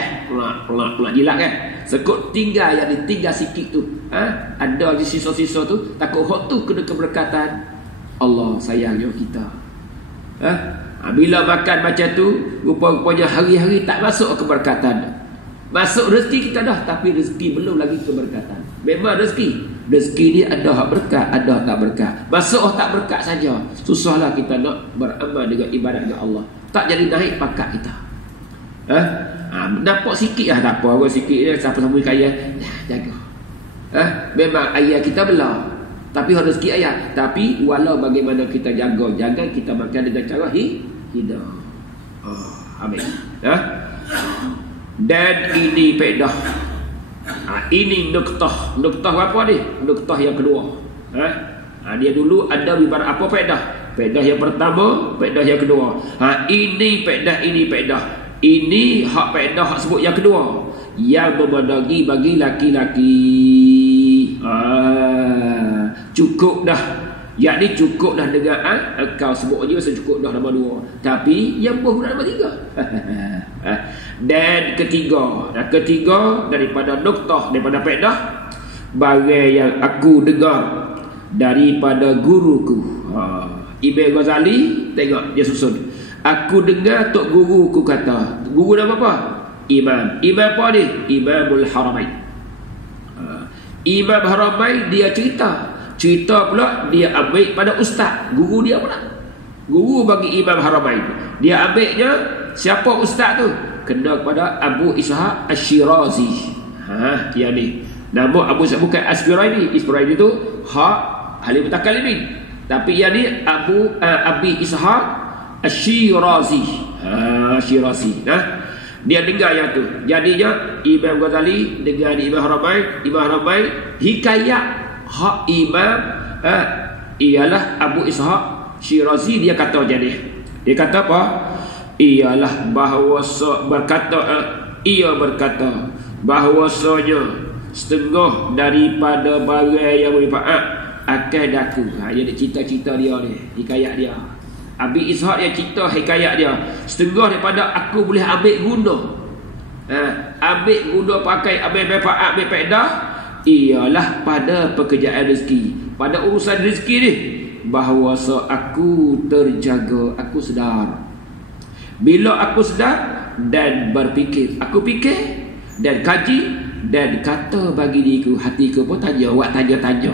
pelak jilat sekut tinggal yang ditinggal sikit tu. Ada je sisa-sisa tu, takut hak tu kena keberkatan. Allah sayangnya kita. Bila makan macam tu, rupa-rupanya hari-hari tak masuk keberkatan. Masuk rezeki kita dah, tapi rezeki belum lagi keberkatan. Memang rezeki ni ada hak berkat, ada tak berkat. Masuk tak berkat saja, susahlah kita nak beramal dengan ibadat dengan Allah. Tak jadi naik pangkat kita. Nampak sikit lah, tak apa. Orang sikit je, siapa-siapa kaya, jaga. Memang ayah kita belah, tapi rezeki ayah. Tapi walau bagaimana kita jaga, jangan kita makan dengan cara hidup. Amin. Dan ini pedah. Ini nuktah. Nuktah apa ni? Nuktah yang kedua. Dia dulu ada ibarat apa pedah? Pedah yang pertama, pedah yang kedua. Ini pedah. Ini hak pedah hak sebut yang kedua, yang memadai bagi laki-laki. Cukup dah. Yakni cukup dah dengan engkau sebut je cukup dah nombor 2. Tapi yang buah nombor 3. Dan ketiga daripada nuktah, daripada pedah, barang yang aku dengar daripada guruku. Ibn Ghazali, tengok dia susun. Aku dengar tok guruku kata. Guru nama apa? Imam apa ni? Imamul Haramain. Imam Haramain dia cerita pula dia ambil pada ustaz. Guru dia pula. Guru bagi Imam Haramain. Dia ambilnya siapa ustaz tu? Kena kepada Abu Ishaq Ash-Shirazi. Yang ni. Nama Abu Ishaq bukan Ash-Shirazi. Ash-Shirazi tu hak ahli mutakalimin. Tapi yang ni Abi Ishaq Ash-Shirazi. Shirazi. Dia dengar yang tu. Jadinya Imam Ghazali dengar Imam Haramain hikayat hak imam ialah Abu Ishaq Shirazi. Dia kata jadi. Dia kata apa? Ialah bahawa ia berkata bahawasanya setengah daripada barang yang bermanfaat akan daku. Jadi cerita-cerita dia ni, hikayat dia. Abi Ishaq yang cerita hikayat dia. Setengah daripada aku boleh ambil guna. Ambil guna pakai, ambil manfaat, ambil faedah, ialah pada pekerjaan rezeki, pada urusan rezeki ni, bahawa aku terjaga, aku sedar. Bila aku sedar dan berfikir, aku fikir dan kaji dan kata bagi diriku, hatiku pun tanya, awak tanya-tanya.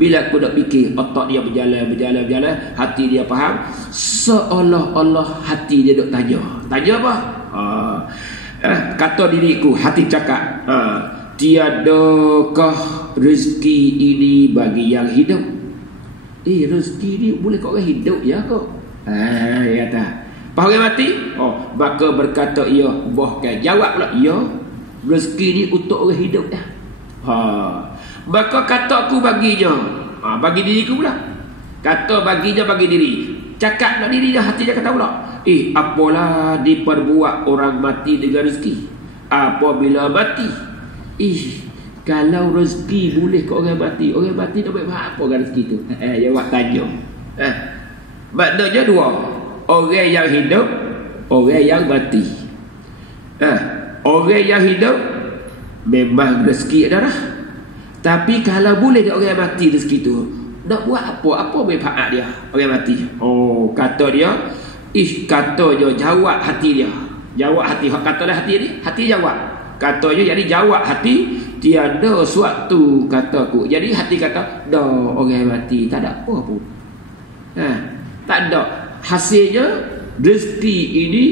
Bila aku nak fikir, otak dia berjalan, hati dia faham, seolah-olah hati dia duk tanya apa? Kata diriku, hati cakap, tiadakah rezeki ini bagi yang hidup? Rezeki ni boleh kau orang hidup ya kau? Dia kata, apa orang mati? Maka berkata ia, bahkan jawab pula, ya, rezeki ni untuk orang hidup dah. Maka kata aku baginya, bagi diriku pula. Kata baginya bagi diri. Cakap nak diri dah, hati dia kata pula, apalah diperbuat orang mati dengan rezeki apabila mati. Kalau rezeki boleh ke orang mati nak buat apa dengan rezeki tu? Jawab tanya. Maknanya dua, orang yang hidup, orang yang mati. Orang yang hidup memang rezeki adalah. Tapi kalau boleh dia orang mati rezeki tu, nak buat apa manfaat dia orang mati? Kata dia, kata dia, jawab hati dia. Jawab hati, katalah hati ni, hati jawab. Kata dia, jadi jawab hati, tiada suatu kataku. Jadi hati kata, dah orang mati, tak ada apa pun. Tak ada. Hasilnya rezeki ini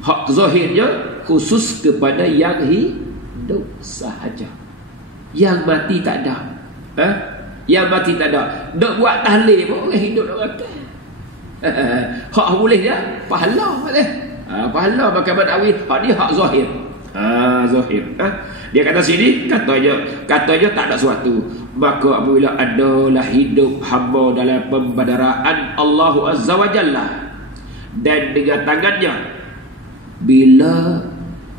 hak zahirnya khusus kepada yang hidup sahaja. Yang mati tak ada. Yang mati tak ada. Dok buat tahlil pun orang hidup nak makan. Hak boleh dia pahala boleh. Pahala makan madawi, hak dia hak zahir. Zahir. Dia kata sini, katanya tak ada suatu. Maka apabila adalah hidup hamba dalam pembedaraan Allah Azza wa Jalla, dan dengan tangannya, bila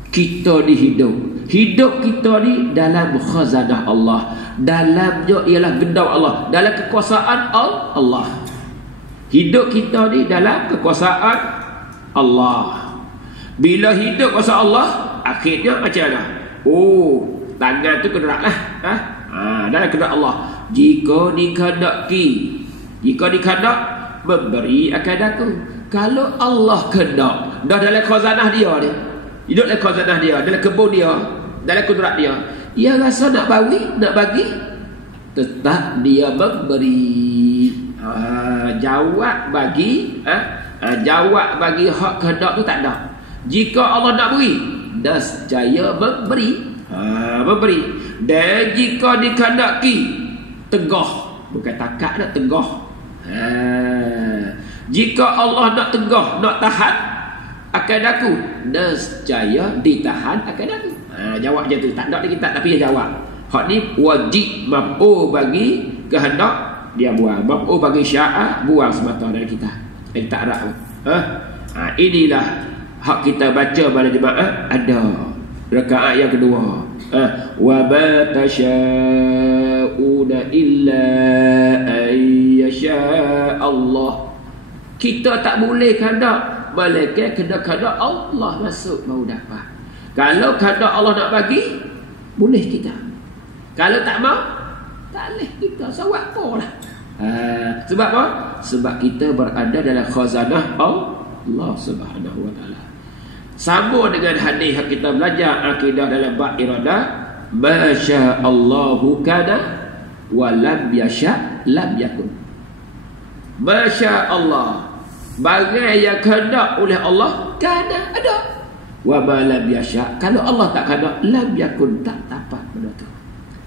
kita dihidup, hidup kita ni dalam khazanah Allah, dalamnya ialah gendau Allah, dalam kekuasaan Allah. Hidup kita ni dalam kekuasaan Allah. Bila hidup kuasa Allah, akhirnya macam mana? Tangan tu kena lah. Dalam kehendak Allah. Jika dikehendak memberi akan datang. Kalau Allah kehendak, dah dalam khazanah dia ni, hidup dalam khazanah dia, dalam kebun dia, dalam kudrat dia, ia rasa nak bagi, tetap dia memberi. Jawab bagi hak kehendak tu tak ada. Jika Allah nak beri, nescaya memberi. Dan jika dikehendaki, tegah, bukan takat nak tegah. Jika Allah nak tegah, nak tahan akan aku, nescaya ditahan akan aku. Jawab je tu, tak ada di kitab tapi dia jawab. Hak ni wajib maf'ul bagi kehendak, dia buang. Maf'ul bagi sya'a, buang semata dari kita. Tak Arab. Inilah hak kita baca pada jemaah ada rakaat yang kedua. Wa ma tasha'una illa an yasha Allah. Kita tak boleh kehendak, malaikat kehendak Allah masuk baru dapat. Kalau kehendak Allah nak bagi, boleh kita. Kalau tak mau, tak boleh kita. Sebab apa lah? Sebab apa? Sebab kita berada dalam khazanah Allah Subhanahu wa taala. Sama dengan hadis yang kita belajar akidah dalam bab iradah, masya Allahu kana wa lam yasha lam yakun. Masya Allah, bagai yang kehendak oleh Allah, kana ada. Wa ma lam yasha, kalau Allah tak kehendak, lam yakun, tak dapat benda tu.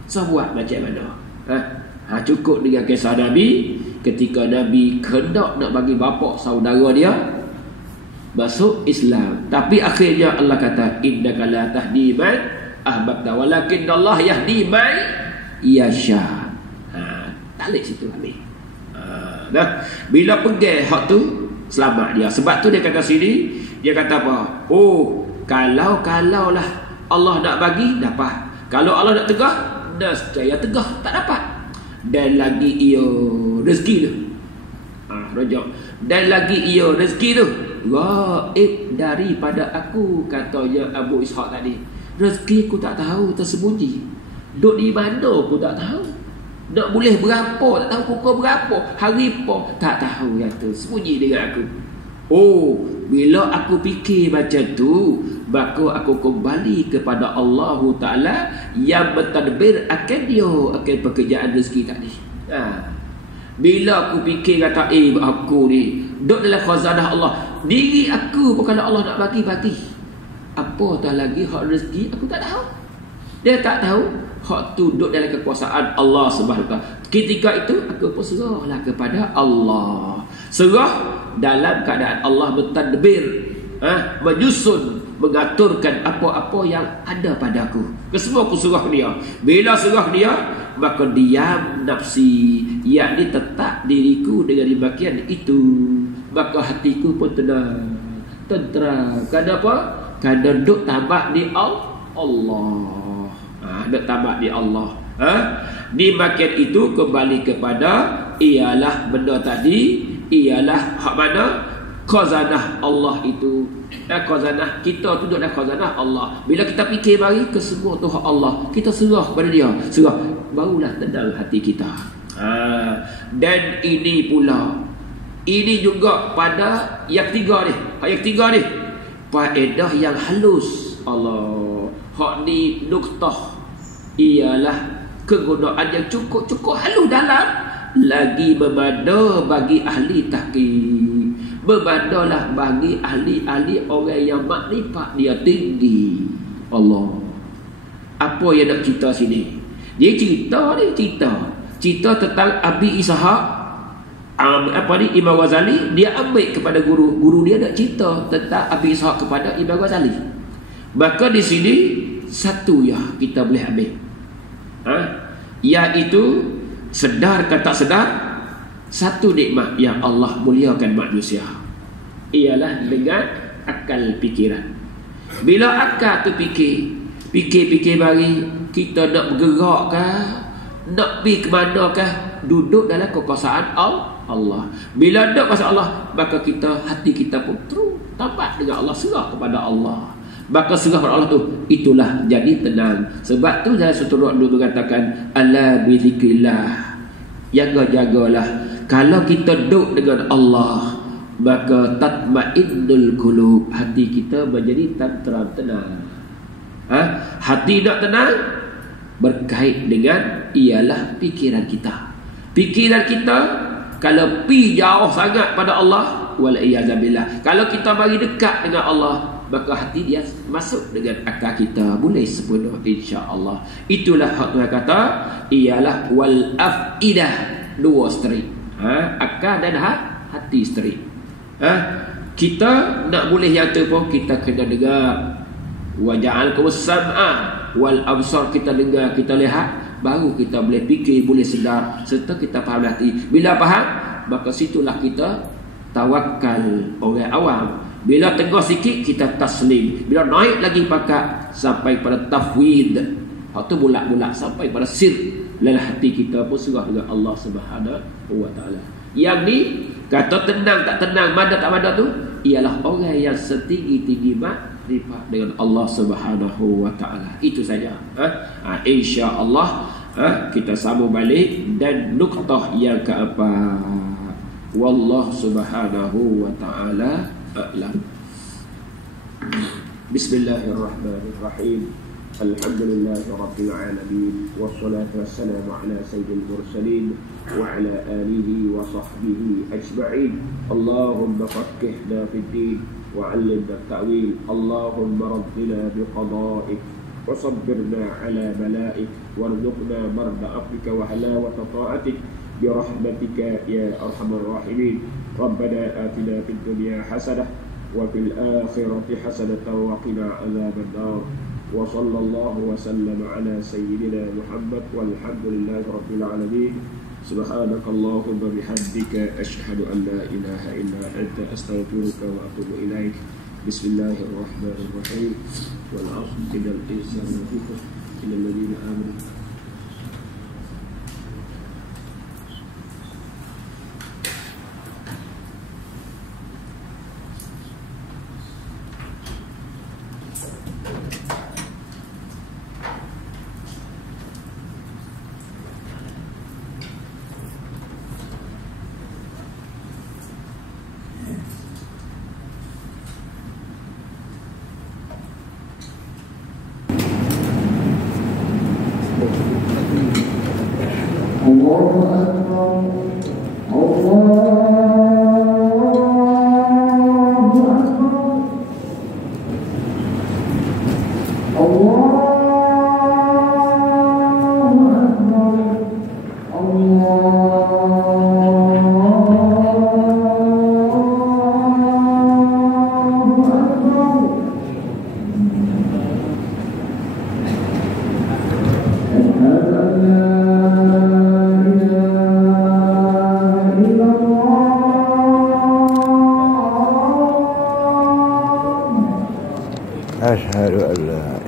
So buat macam mana? Cukup dengan kisah Nabi ketika Nabi kehendak nak bagi bapa saudara dia masuk Islam, tapi akhirnya Allah kata innaka la tahdi man ahbabta walakin Allah yahdi man yasha. Tak lek situ habis. Bila pegang hak tu, selamat dia. Sebab tu dia kata sini, dia kata apa? Kalau lah Allah nak bagi, dapat. Kalau Allah nak tegah, nescaya tegah, tak dapat. Dan lagi ia rezeki tu. Rojak. Dan lagi ia rezeki tu gaib daripada aku, katanya Abu Ishaq tadi. Rezeki aku tak tahu, tersembunyi. Duduk di mana aku tak tahu. Nak boleh berapa, tak tahu pukul berapa, hari apa, tak tahu yang tu. Sembunyi dengan aku. Bila aku fikir macam tu, maka aku kembali kepada Allah Ta'ala yang bertadbir akan dia akan pekerjaan rezeki tadi. Bila aku fikir kata aku ni duduk dalam khazanah Allah, diri aku pun kalau Allah nak bagi, apa tak lagi hak rezeki aku tak tahu. Dia tak tahu hak tu duduk dalam kekuasaan Allah Subhanahu Wa Taala. Ketika itu aku pun serahlah kepada Allah, serah dalam keadaan Allah bertadbir, menyusun, mengaturkan apa-apa yang ada padaku. Kesemua aku serah dia. Bila serah dia, maka diam nafsi, yakni tetap diriku dengan demikian itu, maka hatiku pun tenang, tentera. Kenapa? Kerana duduk tamak di Allah. Duduk tamak di Allah. Demikian itu kembali kepada ialah benda tadi, ialah hak mana? Khazanah Allah itu. Khazanah kita tu duduk dalam khazanah Allah. Bila kita fikir mari ke semua tu hak Allah, kita serah pada dia, serah, barulah tenang hati kita. Dan ini pula, ini juga pada yang tiga ni. Yang tiga ni faedah yang halus. Allah, hak ni nuktah, ialah kegunaan yang cukup halus dalam, lagi memada bagi ahli tahqiq, memadalah bagi ahli-ahli orang yang makrifat dia tinggi. Allah, apa yang nak cerita sini? Dia cerita tentang Abi Ishaq, Imam Ghazali. Dia ambil kepada guru dia nak cerita tentang Abi Ishaq kepada Imam Ghazali. Maka di sini satu yang kita boleh ambil, iaitu sedar ke tak sedar, satu nikmat yang Allah muliakan manusia ialah dengan akal fikiran. Bila akal tu fikir bagi kita nak bergerak kah, nak pergi ke mana kah, duduk dalam kekuasaan Allah. Bila duduk kuasa Allah, maka hati kita pun terus tabat dengan Allah, serah kepada Allah. Maka serah kepada Allah tu, itulah jadi tenang. Sebab tu dalam satu doa dulu mengatakan ala bi zikrillah, jaga-jagalah. Kalau kita duduk dengan Allah, maka tatmainnul qulub, hati kita menjadi tenang. Hati nak tenang berkait dengan ialah fikiran kita. Fikiran kita kalau pi jauh sangat pada Allah, wal iyazabillah, kalau kita bagi dekat dengan Allah, maka hati dia masuk dengan akal kita boleh sepenuh, insya-Allah. Itulah hak Tuhan kata ialah wal afidah, dua straight, akal dan hati straight. Kita nak boleh yang tu pun kita kena dengar. Wa ja'alkum sam'a wal absar, kita dengar, kita lihat, baru kita boleh fikir, boleh sedar, serta kita faham hati. Bila faham, maka situlah kita tawakal. Orang awam bila tengah sikit kita taslim, bila naik lagi pakat sampai pada tafwid, atau bulat-bulat sampai pada sir, dalam hati kita pun serah dengan Allah Subhanahu Wa Taala. Yang ni kata tenang tak tenang, mada tak mada tu, ialah orang yang setinggi-tinggi makrifat dengan Allah Subhanahu Wa Taala. Itu saja. Insya-Allah kita sambung balik dan nuktah yang keempat. Wallahu Subhanahu Wa Taala a'lam. Bismillahirrahmanirrahim. Alhamdulillahirabbil alamin, wassalatu wassalamu ala sayyidil mursalin wa ala alihi wa sahbihi ajma'in. Allahumma faqqihna fid din wa 'allimna at-ta'wil. Allahumma rabbina biqada'ik wa sabbirna ala bala'ik warzuqna marda afika wa halawata ta'atik birahmatika ya arhamar rahimin. Rabbana atina fid dunya hasanah wa fil akhirati hasanatan wa qina adzaban nar. Wa sallallahu wa sallama ala sayyidina Muhammad walhamdulillahi rabbil alamin. Subhanakallahumma bihamdika asyhadu an la ilaha illa anta astaghfiruka wa atubu ilaik. Bismillahirrahmanirrahim. Wal 'asri innal insana lafi khusr illa alladhina amanu. أشهد أن لا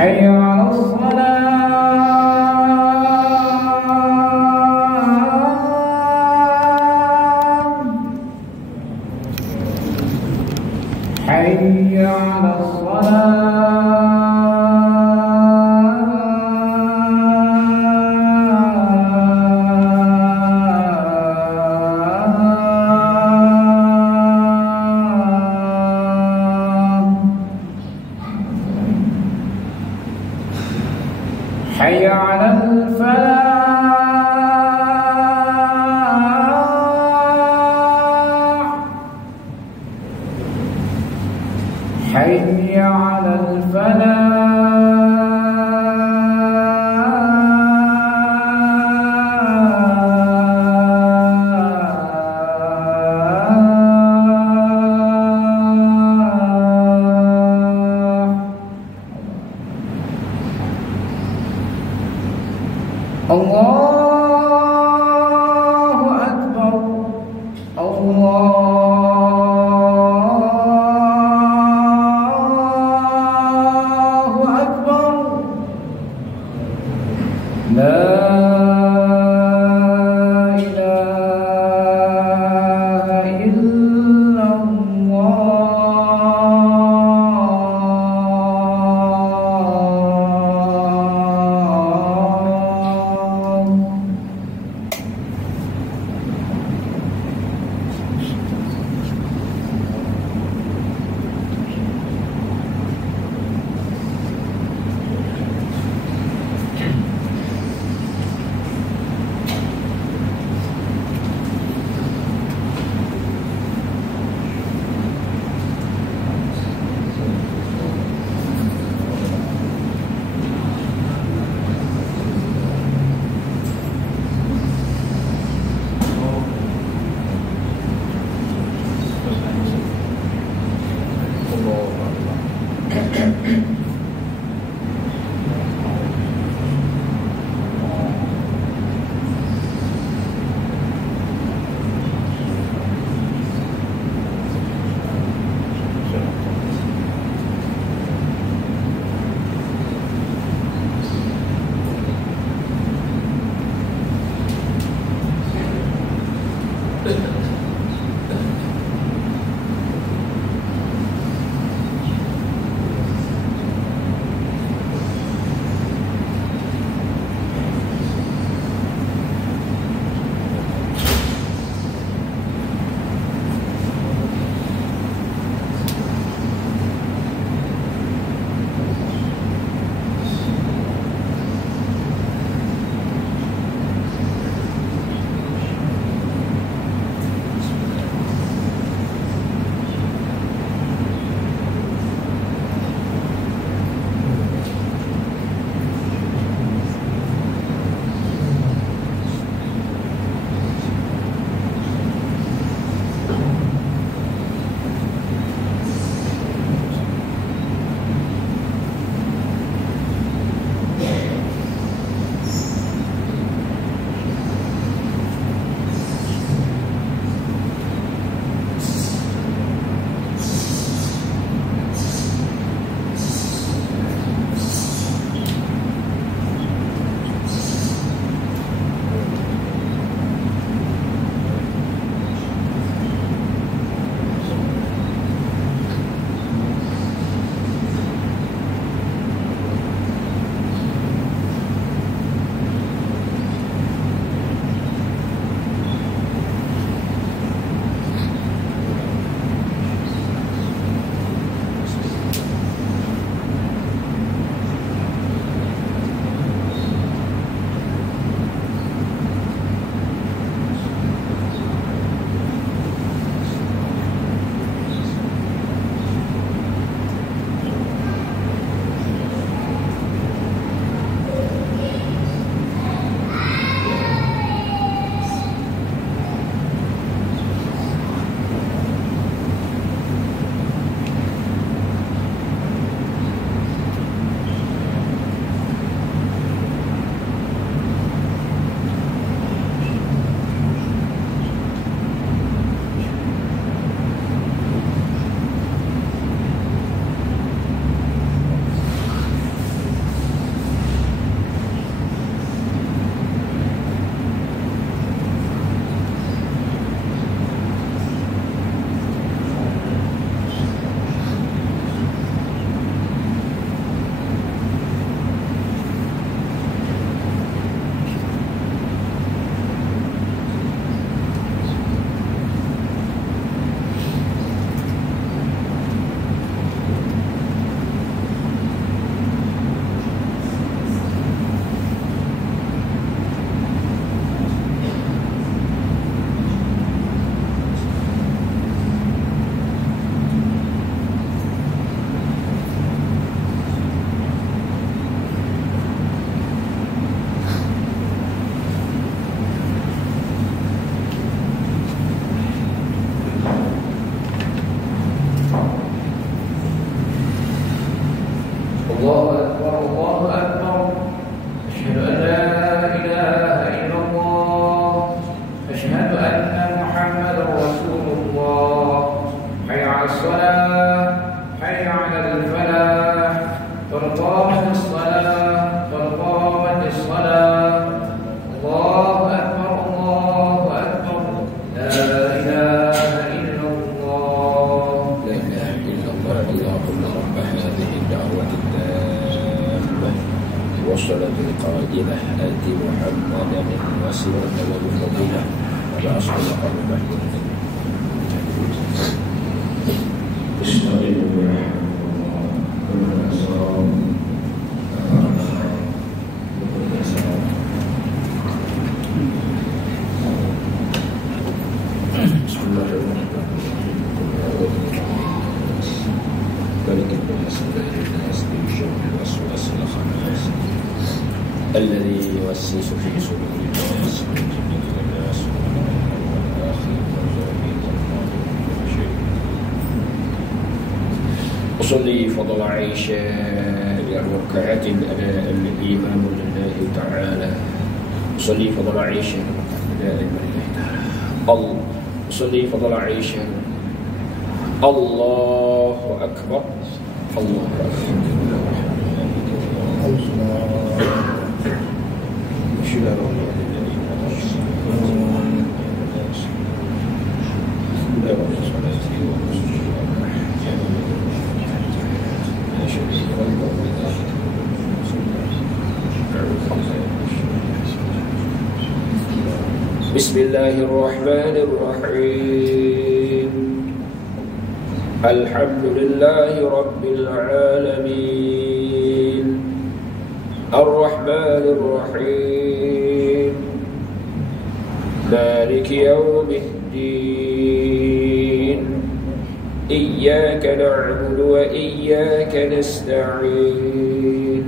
حي على الصلاة حي على حي على الفلاح حي على الله أكبر الله أكبر لا إله إلا الله أكبر الله أكبر أشهد أن لا إله إلا الله أشهد أن محمدا رسول الله حي على الصلاة حي على الفلاح قد قامت الصلاة قد قامت الصلاة الله أكبر الله أكبر لا إله إلا الله لا إله إلا الله اللهم رب هذه الدعوة التامة والصلاة القائمة آت محمدا الوسيلة والفضيلة وبعثه مقام محمود الذي يوسوس في صدور الناس من جنة الناس أصلي فضل عيشة ركعات أداء الإيمان لله تعالى أصلي فضل عيشة أداء لله تعالى أصلي فضل عيشة الله أكبر الله أكبر بسم الله الرحمن الرحيم الحمد لله رب العالمين الرحمن الرحيم مالك يوم الدين إياك نعبد وإياك نستعين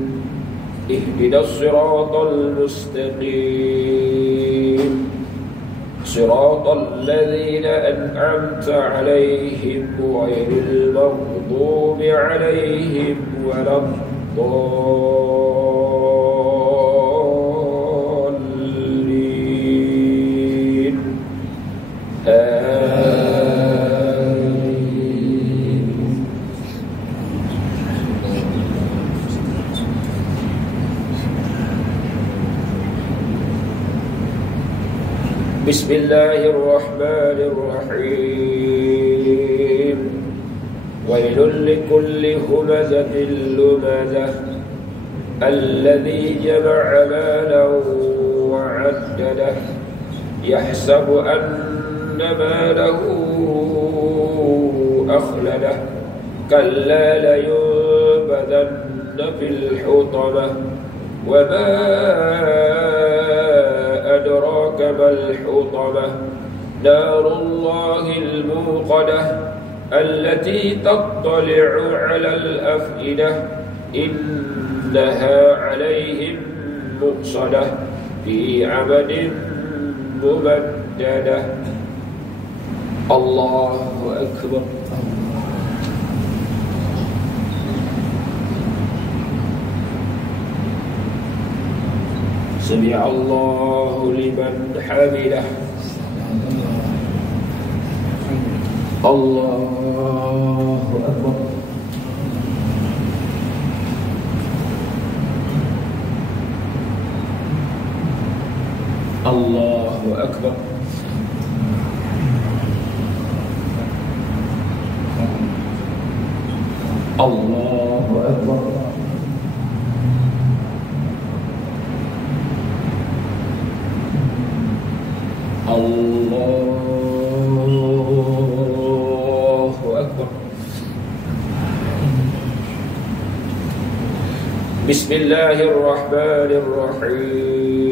اهدنا الصراط المستقيم صراط الذين أنعمت عليهم غير المغضوب عليهم ولا الضالين آمين بسم الله الرحمن الرحيم ويل لكل همزة لمزة الذي جمع مالا وعدده يحسب أن ماله أخلده كلا لينبذن في الحطمة وما أدراك ما الحطمة نار الله الموقدة التي تطلع على الأفئدة إنها عليهم مؤصدة في عمد ممددة الله أكبر سمع الله لمن حمده الله أكبر الله أكبر الله أكبر الله أكبر بسم الله الرحمن الرحيم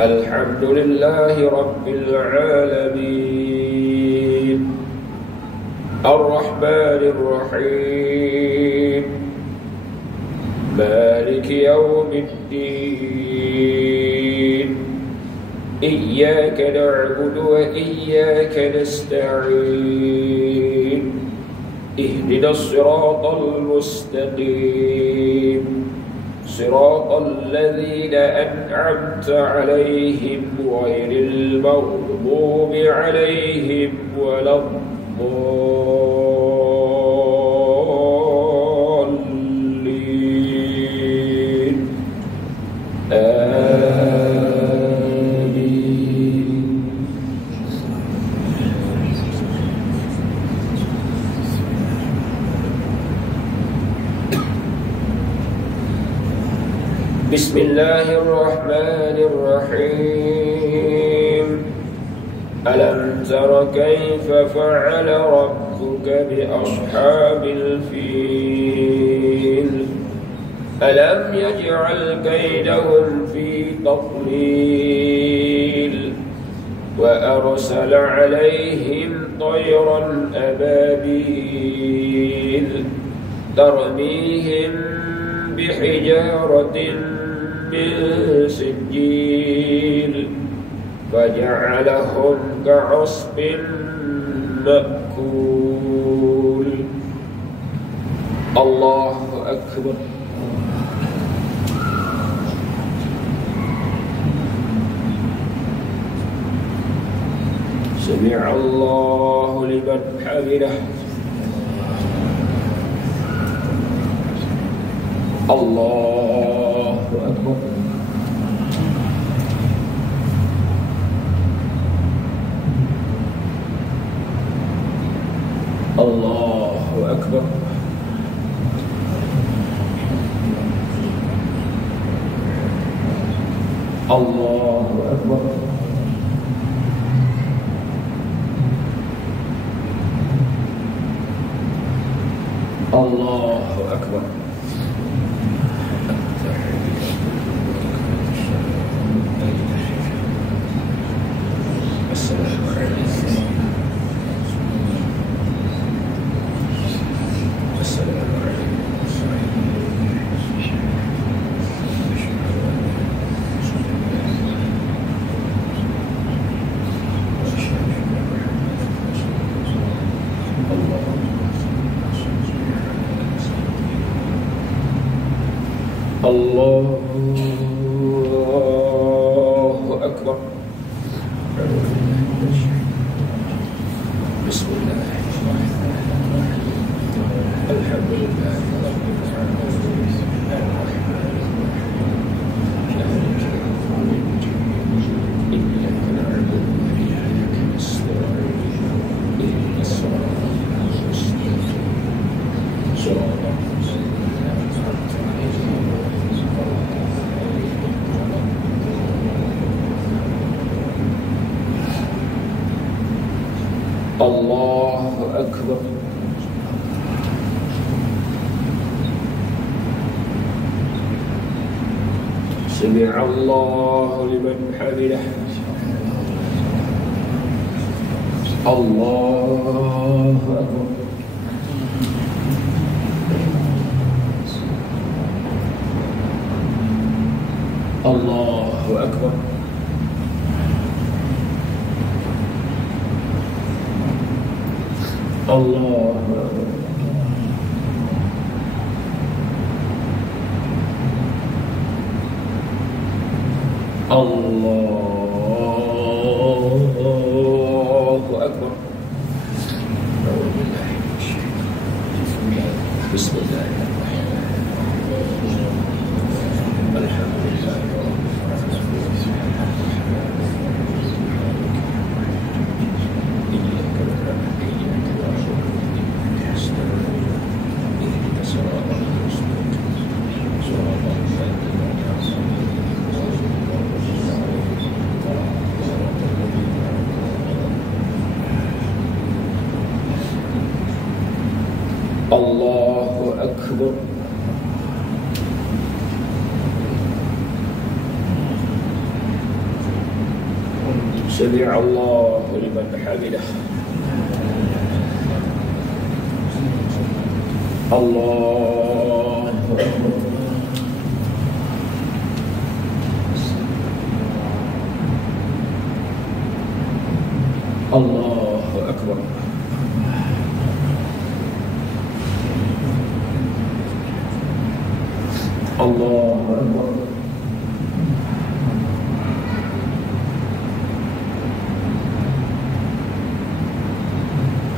الحمد لله رب العالمين الرحمن الرحيم مالك يوم الدين إياك نعبد وإياك نستعين اهدنا الصراط المستقيم صراط الذين أنعمت عليهم غير المغضوب عليهم ولا الضالين آمين. بسم الله الرحمن الرحيم ألم تر كيف فعل ربك بأصحاب الفيل ألم يجعل كيدهم في تضليل وأرسل عليهم طيرا أبابيل ترميهم بحجارة من سجيل فجعلهم كعصف مأكول. الله أكبر. سمع الله لمن حمده. الله أكبر. الله أكبر. الله أكبر. الله أكبر. الله أكبر. بسم الله الحمد لله رب العالمين إياك نعبد وإياك نستعين اهدنا الصراط المستقيم صراط الله أكبر. سمع الله لمن حمده. الله أكبر. الله أكبر. الله الله أكبر. بسم الله الحمد لله الله أكبر. سمع الله لمن حمده. الله أكبر. الله أكبر. Allahu Akbar.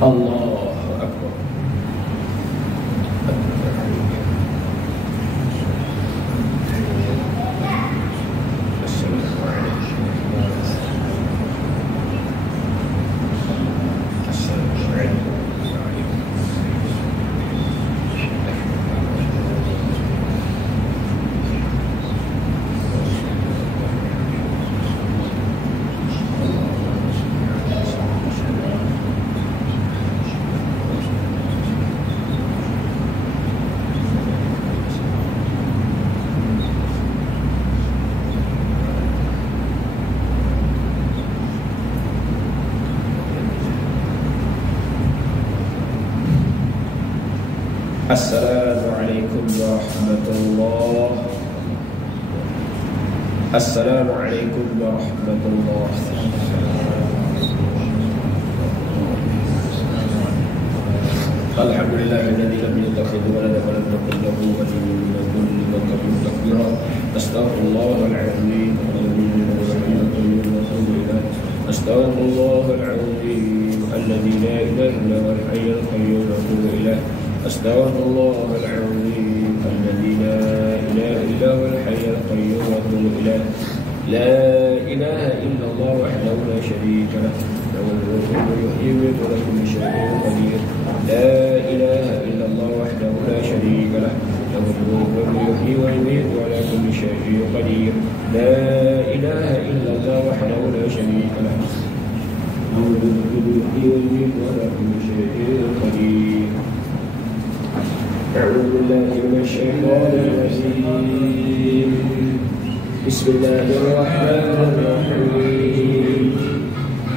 Allahu Akbar. Assalamualaikum warahmatullah. Assalamualaikum warahmatullah. Alhamdulillahilladzi lam yattakhidh waladan wa lam yakul lahu waliyyun min dhulli wa kabbirhu takbira. Astaghfirullahal azim Astaghfirullahal azim alladzi la ilaha illa huwal hayyul qayyum wa atubu ilaih. أستغفر الله العظيم الذي لا إله إلا هو الحي القيوم وأتوب إليه. لا إله إلا الله وحده لا شريك له له الملك ويحيي ويميت وله كل شيء قدير. لا إله إلا الله وحده لا شريك له له الملك ويحيي ويميت وله كل شيء قدير. لا إله إلا الله وحده لا شريك له له الملك ويحيي ويميت وله كل شيء قدير. أعوذ بالله من الشيطان الرجيم. بسم الله الرحمن الرحيم.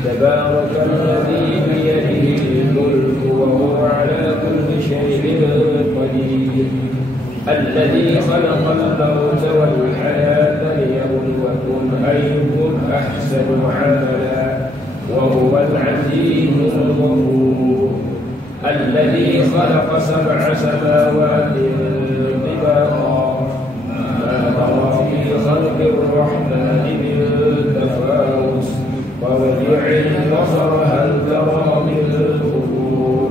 تبارك الذي بيده الملك وهو على كل شيء قدير. الذي خلق الموت والحياة ليبلوكم أيكم أحسن عملا وهو العزيز الغفور. الذي خلق 7 سماوات طباقا ما ترى في خلق الرحمن من تفاوت وارجع البصر هل ترى من فطور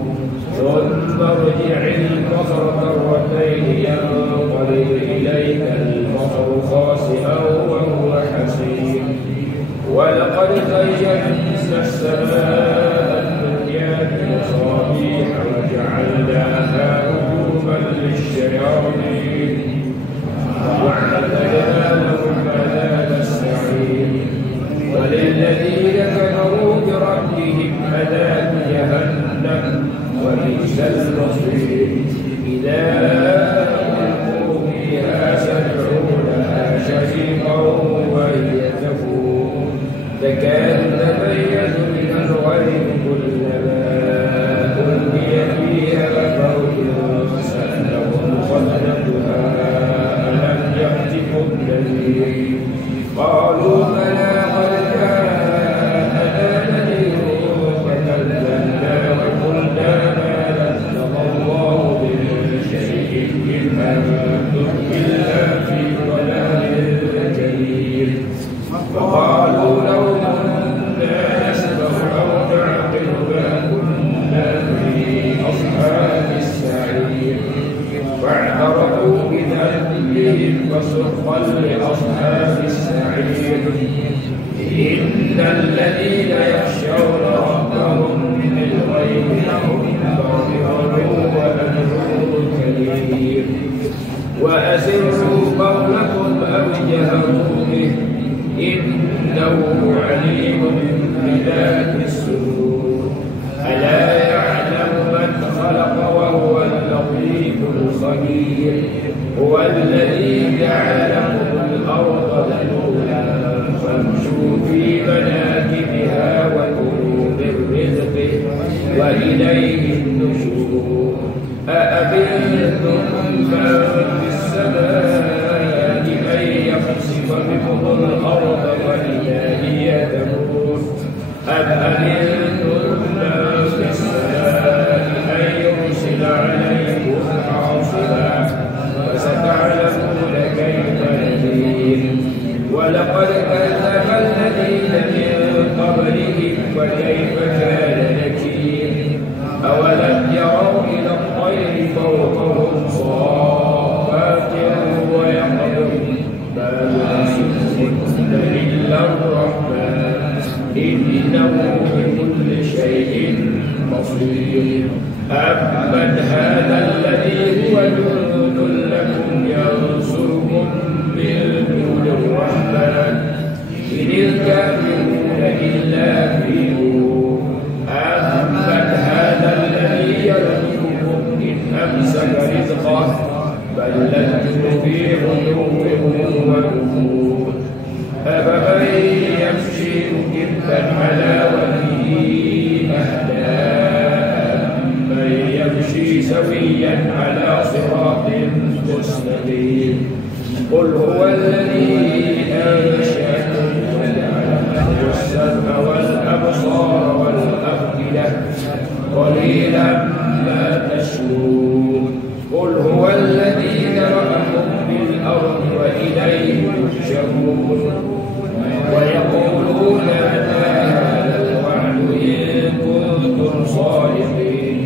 ثم ارجع البصر مرتين ينقلب إليك البصر خاسئا وهو حسير. ولقد زينا السماء الدنيا بمصابيح وجعلناها رجوما للشياطين وأعتدنا لهم عذاب السعير. وللذين كفروا بربهم عذاب جهنم وبئس المصير. إذا ألقوا فيها سمعوا لها شهيقا وهي تفور تكاد تميز من الغيظ كلما ألقي فيها فوج سألهم خزنتها ألم يأتكم نذير قالوا بلى قد جاءنا نذير فكذبنا وقلنا ما نزل الله من شيء إن أنتم إلا في ضلال كبير. وقالوا لو كنا نسمع أو نعقل ما كنا في أصحاب السعير. واعترفوا بذنبهم فسحقا لأصحاب السعير. إن الذين يخشون ربهم بالغيب لهم مغفرة وأجر كبير. وأسروا قولكم أو جهروا به إنه عليم بذات الصدور. ألا يعلم من خلق وهو اللطيف الخبير. هو الذي جعل لكم الأرض ذلولا فامشوا في مناكبها وكلوا من رزقه وإليه النشور. أأمنتم من في السماء أن يخسف بكم الأرض وإذا هي تمور. أم أمنتم من في السماء أن يرسل عليكم حاصبا. فستعلمون فوقهم صافات ويقبضن ما يمسكهن إلا الرحمن إنه بكل شيء بصير. أمن هذا الذي هو جند لكم ينصركم من دون الرحمن إن الكافرون إلا في غرور. أمن هذا الذي يرزقكم إن أمسك رزقه بل لجوا في عتو ونفور. أفمن يمشي مكبا على وجهه أهدى أمن يمشي سويا على صراط مستقيم. قل هو الذي أنشأكم وجعل لكم السمع والأبصار والأفئدة قليلا ما تشكرون. قل هو الذي ذرأكم في الأرض وإليه تحشرون. ويقولون متى هذا الوعد إن كنتم صادقين.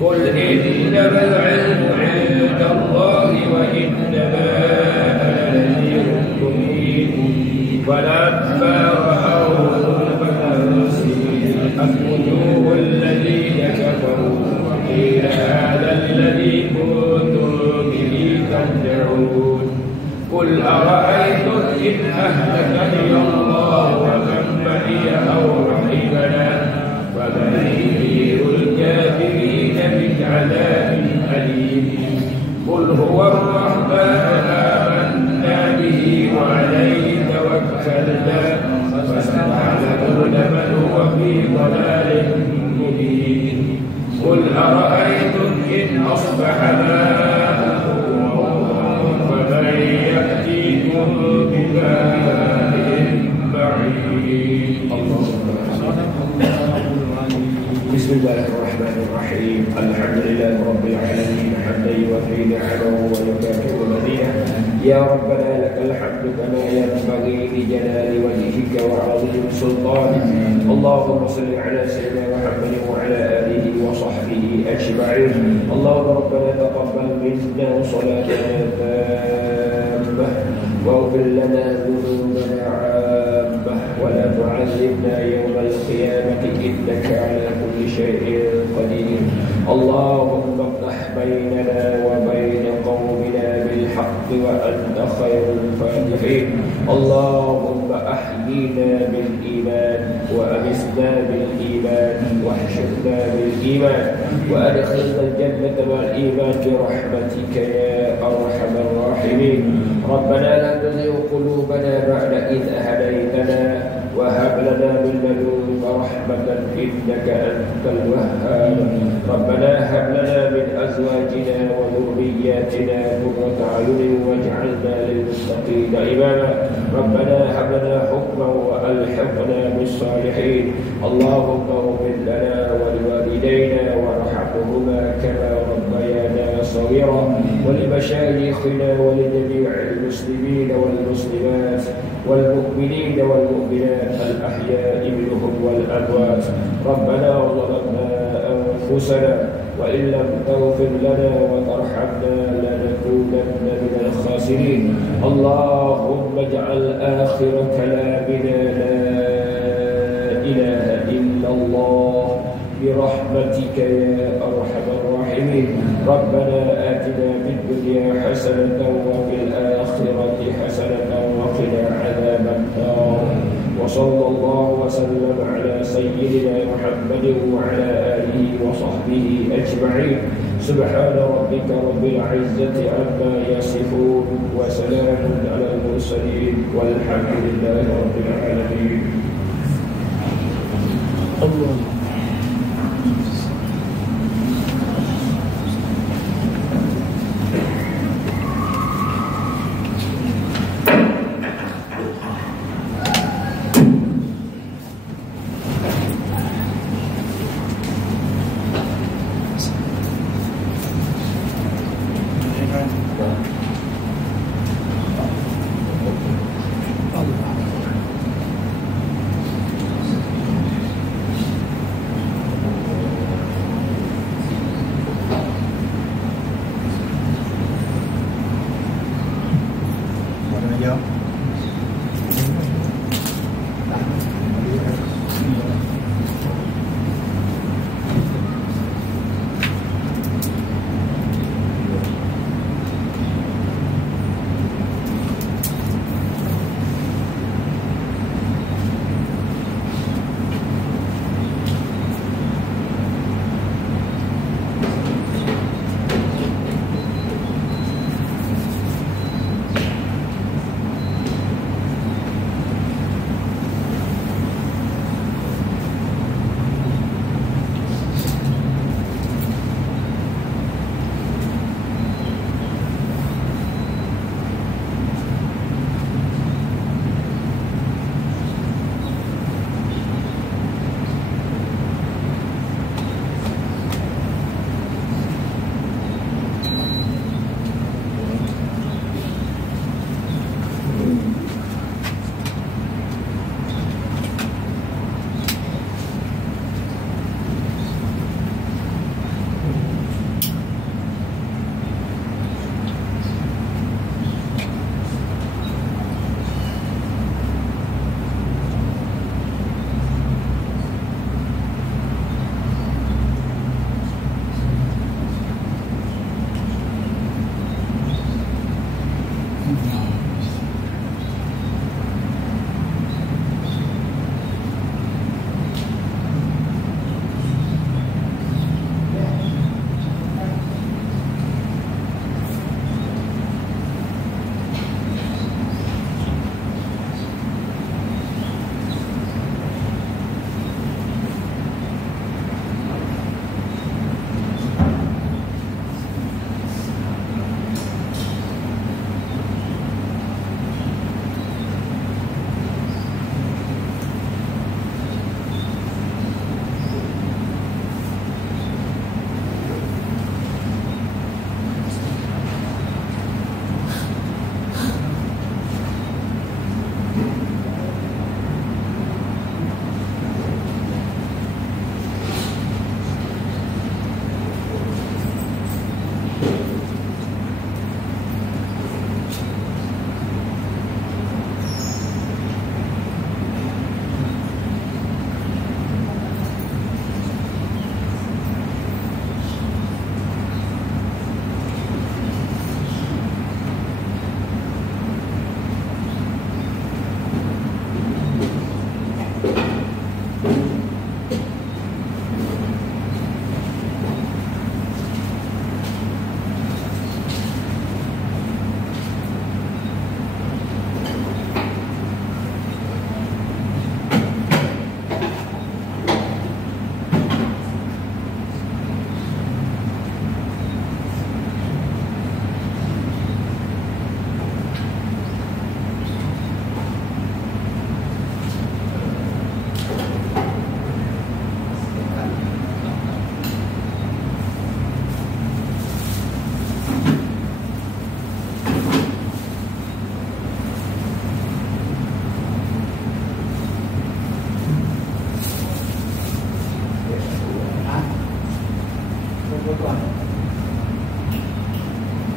قل إنما العلم عند الله وإنما أنا نذير مبين. فلما رأوه زلفة سيئت وجوه الذين كفروا وقيل هذا الذي كنتم به تدعون. قل أرأيتم إن أهلكني الله ومن معي أو رحمنا فمن يجير الكافرين من عذاب أليم. قل هو الرحمن آمنا به وعليه توكلنا فستعلمون من هو في ضلال مبين. قل أرأيتم إن أصبح ماؤكم فمن يأتيكم بماء معين. بسم الله الرحمن الرحيم. الحمد لله رب العالمين حمدا يوفي نعمه ويكافئ مزيده. يا ربنا لك الحمد كما ينبغي لجلال وجهك وعظيم سلطانك. اللهم صل على سيدنا محمد وعلى آله وصحبه أجمعين. اللهم ربنا تقبل منا صلاتنا تامة واغفر لنا ذنوبنا عامة ولا تعذبنا يوم القيامة إنك على كل شيء قدير. اللهم افتح بيننا وبين قومنا بالحق وأنت خير الفاتحين. اللهم أحيينا بالإيمان وأمسنا بالإيمان واحشرنا بالإيمان وأدخلنا الجنة والإيمان برحمتك يا أرحم الراحمين. ربنا لا تزغ قلوبنا بعد إذ هديتنا وهب لنا من لدنك رحمة إنك أنت الوهاب. ربنا هب لنا من أزواجنا وذرياتنا قرة أعين واجعلنا للمتقين إماما. ربنا هب لنا حكما وألحقنا بالصالحين. اللهم اغفر لنا ولوالدينا وارحمهما كما ربيانا صغيرا ولمشايخنا ولجميع المسلمين والمسلمات والمؤمنين والمؤمنات الأحياء منهم والأموات. ربنا ظلمنا أنفسنا وإن لم تغفر لنا وترحمنا لنكونن من الخاسرين. اللهم اجعل آخر كلامنا لا إله إلا الله برحمتك يا أرحم الراحمين. ربنا آتنا في الدنيا حسنة وفي الآخرة حسنة وقنا عذاب النار. وصلى الله وسلم على سيدنا محمد وعلى آله وصحبه أجمعين. سبحان ربك رب العزة عما يصفون وسلام على المرسلين والحمد لله رب العالمين. الله.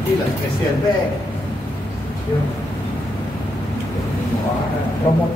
Inilah kesian baik. Promote